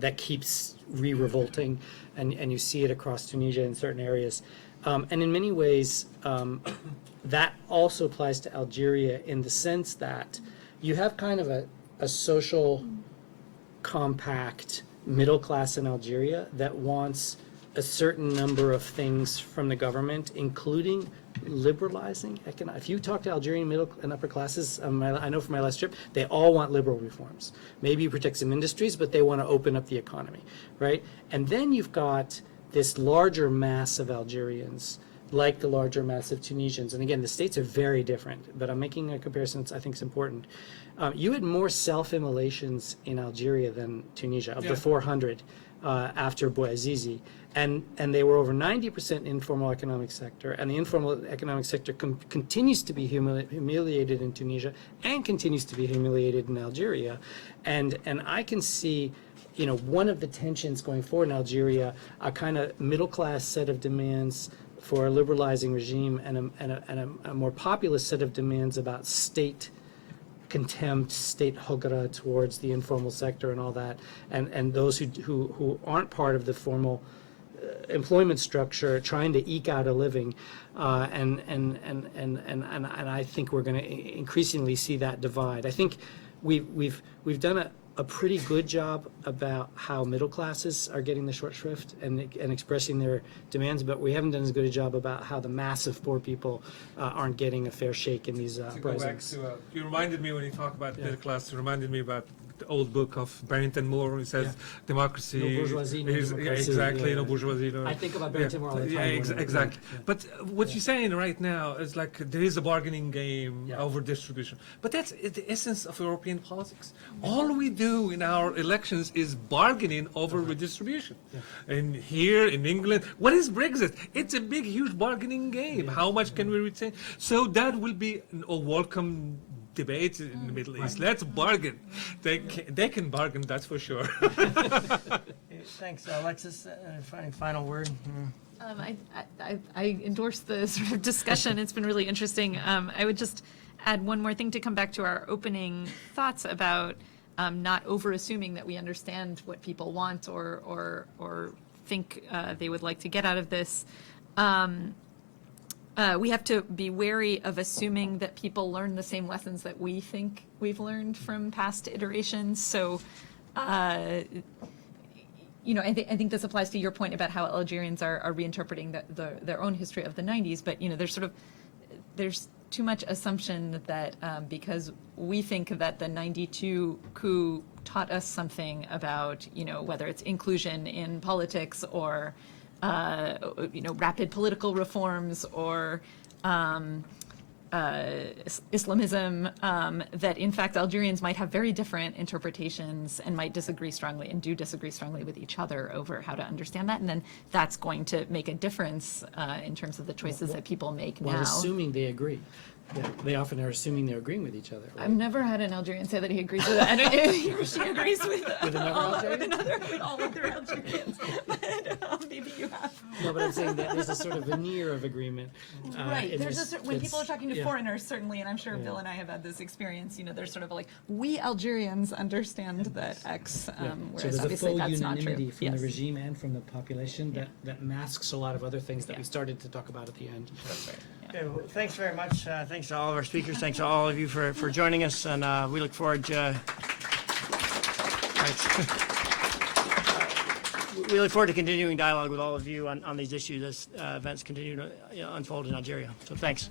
that keeps re-revolting, and you see it across Tunisia in certain areas. And in many ways, that also applies to Algeria in the sense that you have kind of a social compact middle class in Algeria that wants a certain number of things from the government, including liberalizing economic. If you talk to Algerian middle and upper classes, I know from my last trip, they all want liberal reforms. Maybe you protect some industries, but they want to open up the economy, right? And then you've got this larger mass of Algerians, like the larger mass of Tunisians. And again, the states are very different, but I'm making a comparison that I think is important. You had more self-immolations in Algeria than Tunisia, of the 400 after Bouazizi. And they were over 90% informal economic sector, and the informal economic sector continues to be humiliated in Tunisia and continues to be humiliated in Algeria. And I can see, one of the tensions going forward in Algeria, a kind of middle-class set of demands for a liberalizing regime, and a more populist set of demands about state contempt, state hogra towards the informal sector and all that, and those who aren't part of the formal employment structure trying to eke out a living, and I think we're going to increasingly see that divide. I think we've done a pretty good job about how middle classes are getting the short shrift and expressing their demands, but we haven't done as good a job about how the mass of poor people aren't getting a fair shake in these uprisings. You reminded me when you talk about middle class, you reminded me about the old book of Barrington Moore, who says democracy No bourgeoisie, no is democracy. exactly no bourgeoisie. No, I think about Barrington Moore all the time. Exactly. But what you're saying right now is like there is a bargaining game over distribution. But that's the essence of European politics. All we do in our elections is bargaining over redistribution. And here in England, what is Brexit? It's a big, huge bargaining game. How much can we retain? So that will be a welcome debate in the Middle East. Let's bargain. They can bargain, that's for sure. Thanks, Alexis. Final word. I endorse the sort of discussion. It's been really interesting. I would just add one more thing to come back to our opening thoughts about not over-assuming that we understand what people want or think they would like to get out of this. We have to be wary of assuming that people learn the same lessons that we think we've learned from past iterations. So, I think this applies to your point about how Algerians are reinterpreting their own history of the 90s. But, there's too much assumption that because we think that the 92 coup taught us something about, whether it's inclusion in politics or, rapid political reforms or Islamism, that in fact Algerians might have very different interpretations and might disagree strongly and do disagree strongly with each other over how to understand that. And then that's going to make a difference in terms of the choices that people make While now. assuming they agree. Yeah, they often are assuming they're agreeing with each other. Right? I've never had an Algerian say that he agrees with it. He or she agrees with another Algerian? with all other Algerians. But maybe you have. No, but I'm saying that there's a sort of veneer of agreement. Right. in There's this when that's- people are talking to yeah. foreigners, certainly, and I'm sure Bill and I have had this experience. There's sort of like we Algerians understand that X, Yeah. So whereas there's a obviously full that's not true. unanimity from Yes. the regime and from the population that masks a lot of other things that we started to talk about at the end. That's right. Okay, well, thanks very much. Thanks to all of our speakers. Thanks to all of you for joining us, and we look forward to. We look forward to continuing dialogue with all of you on these issues as events continue to unfold in Algeria. So thanks.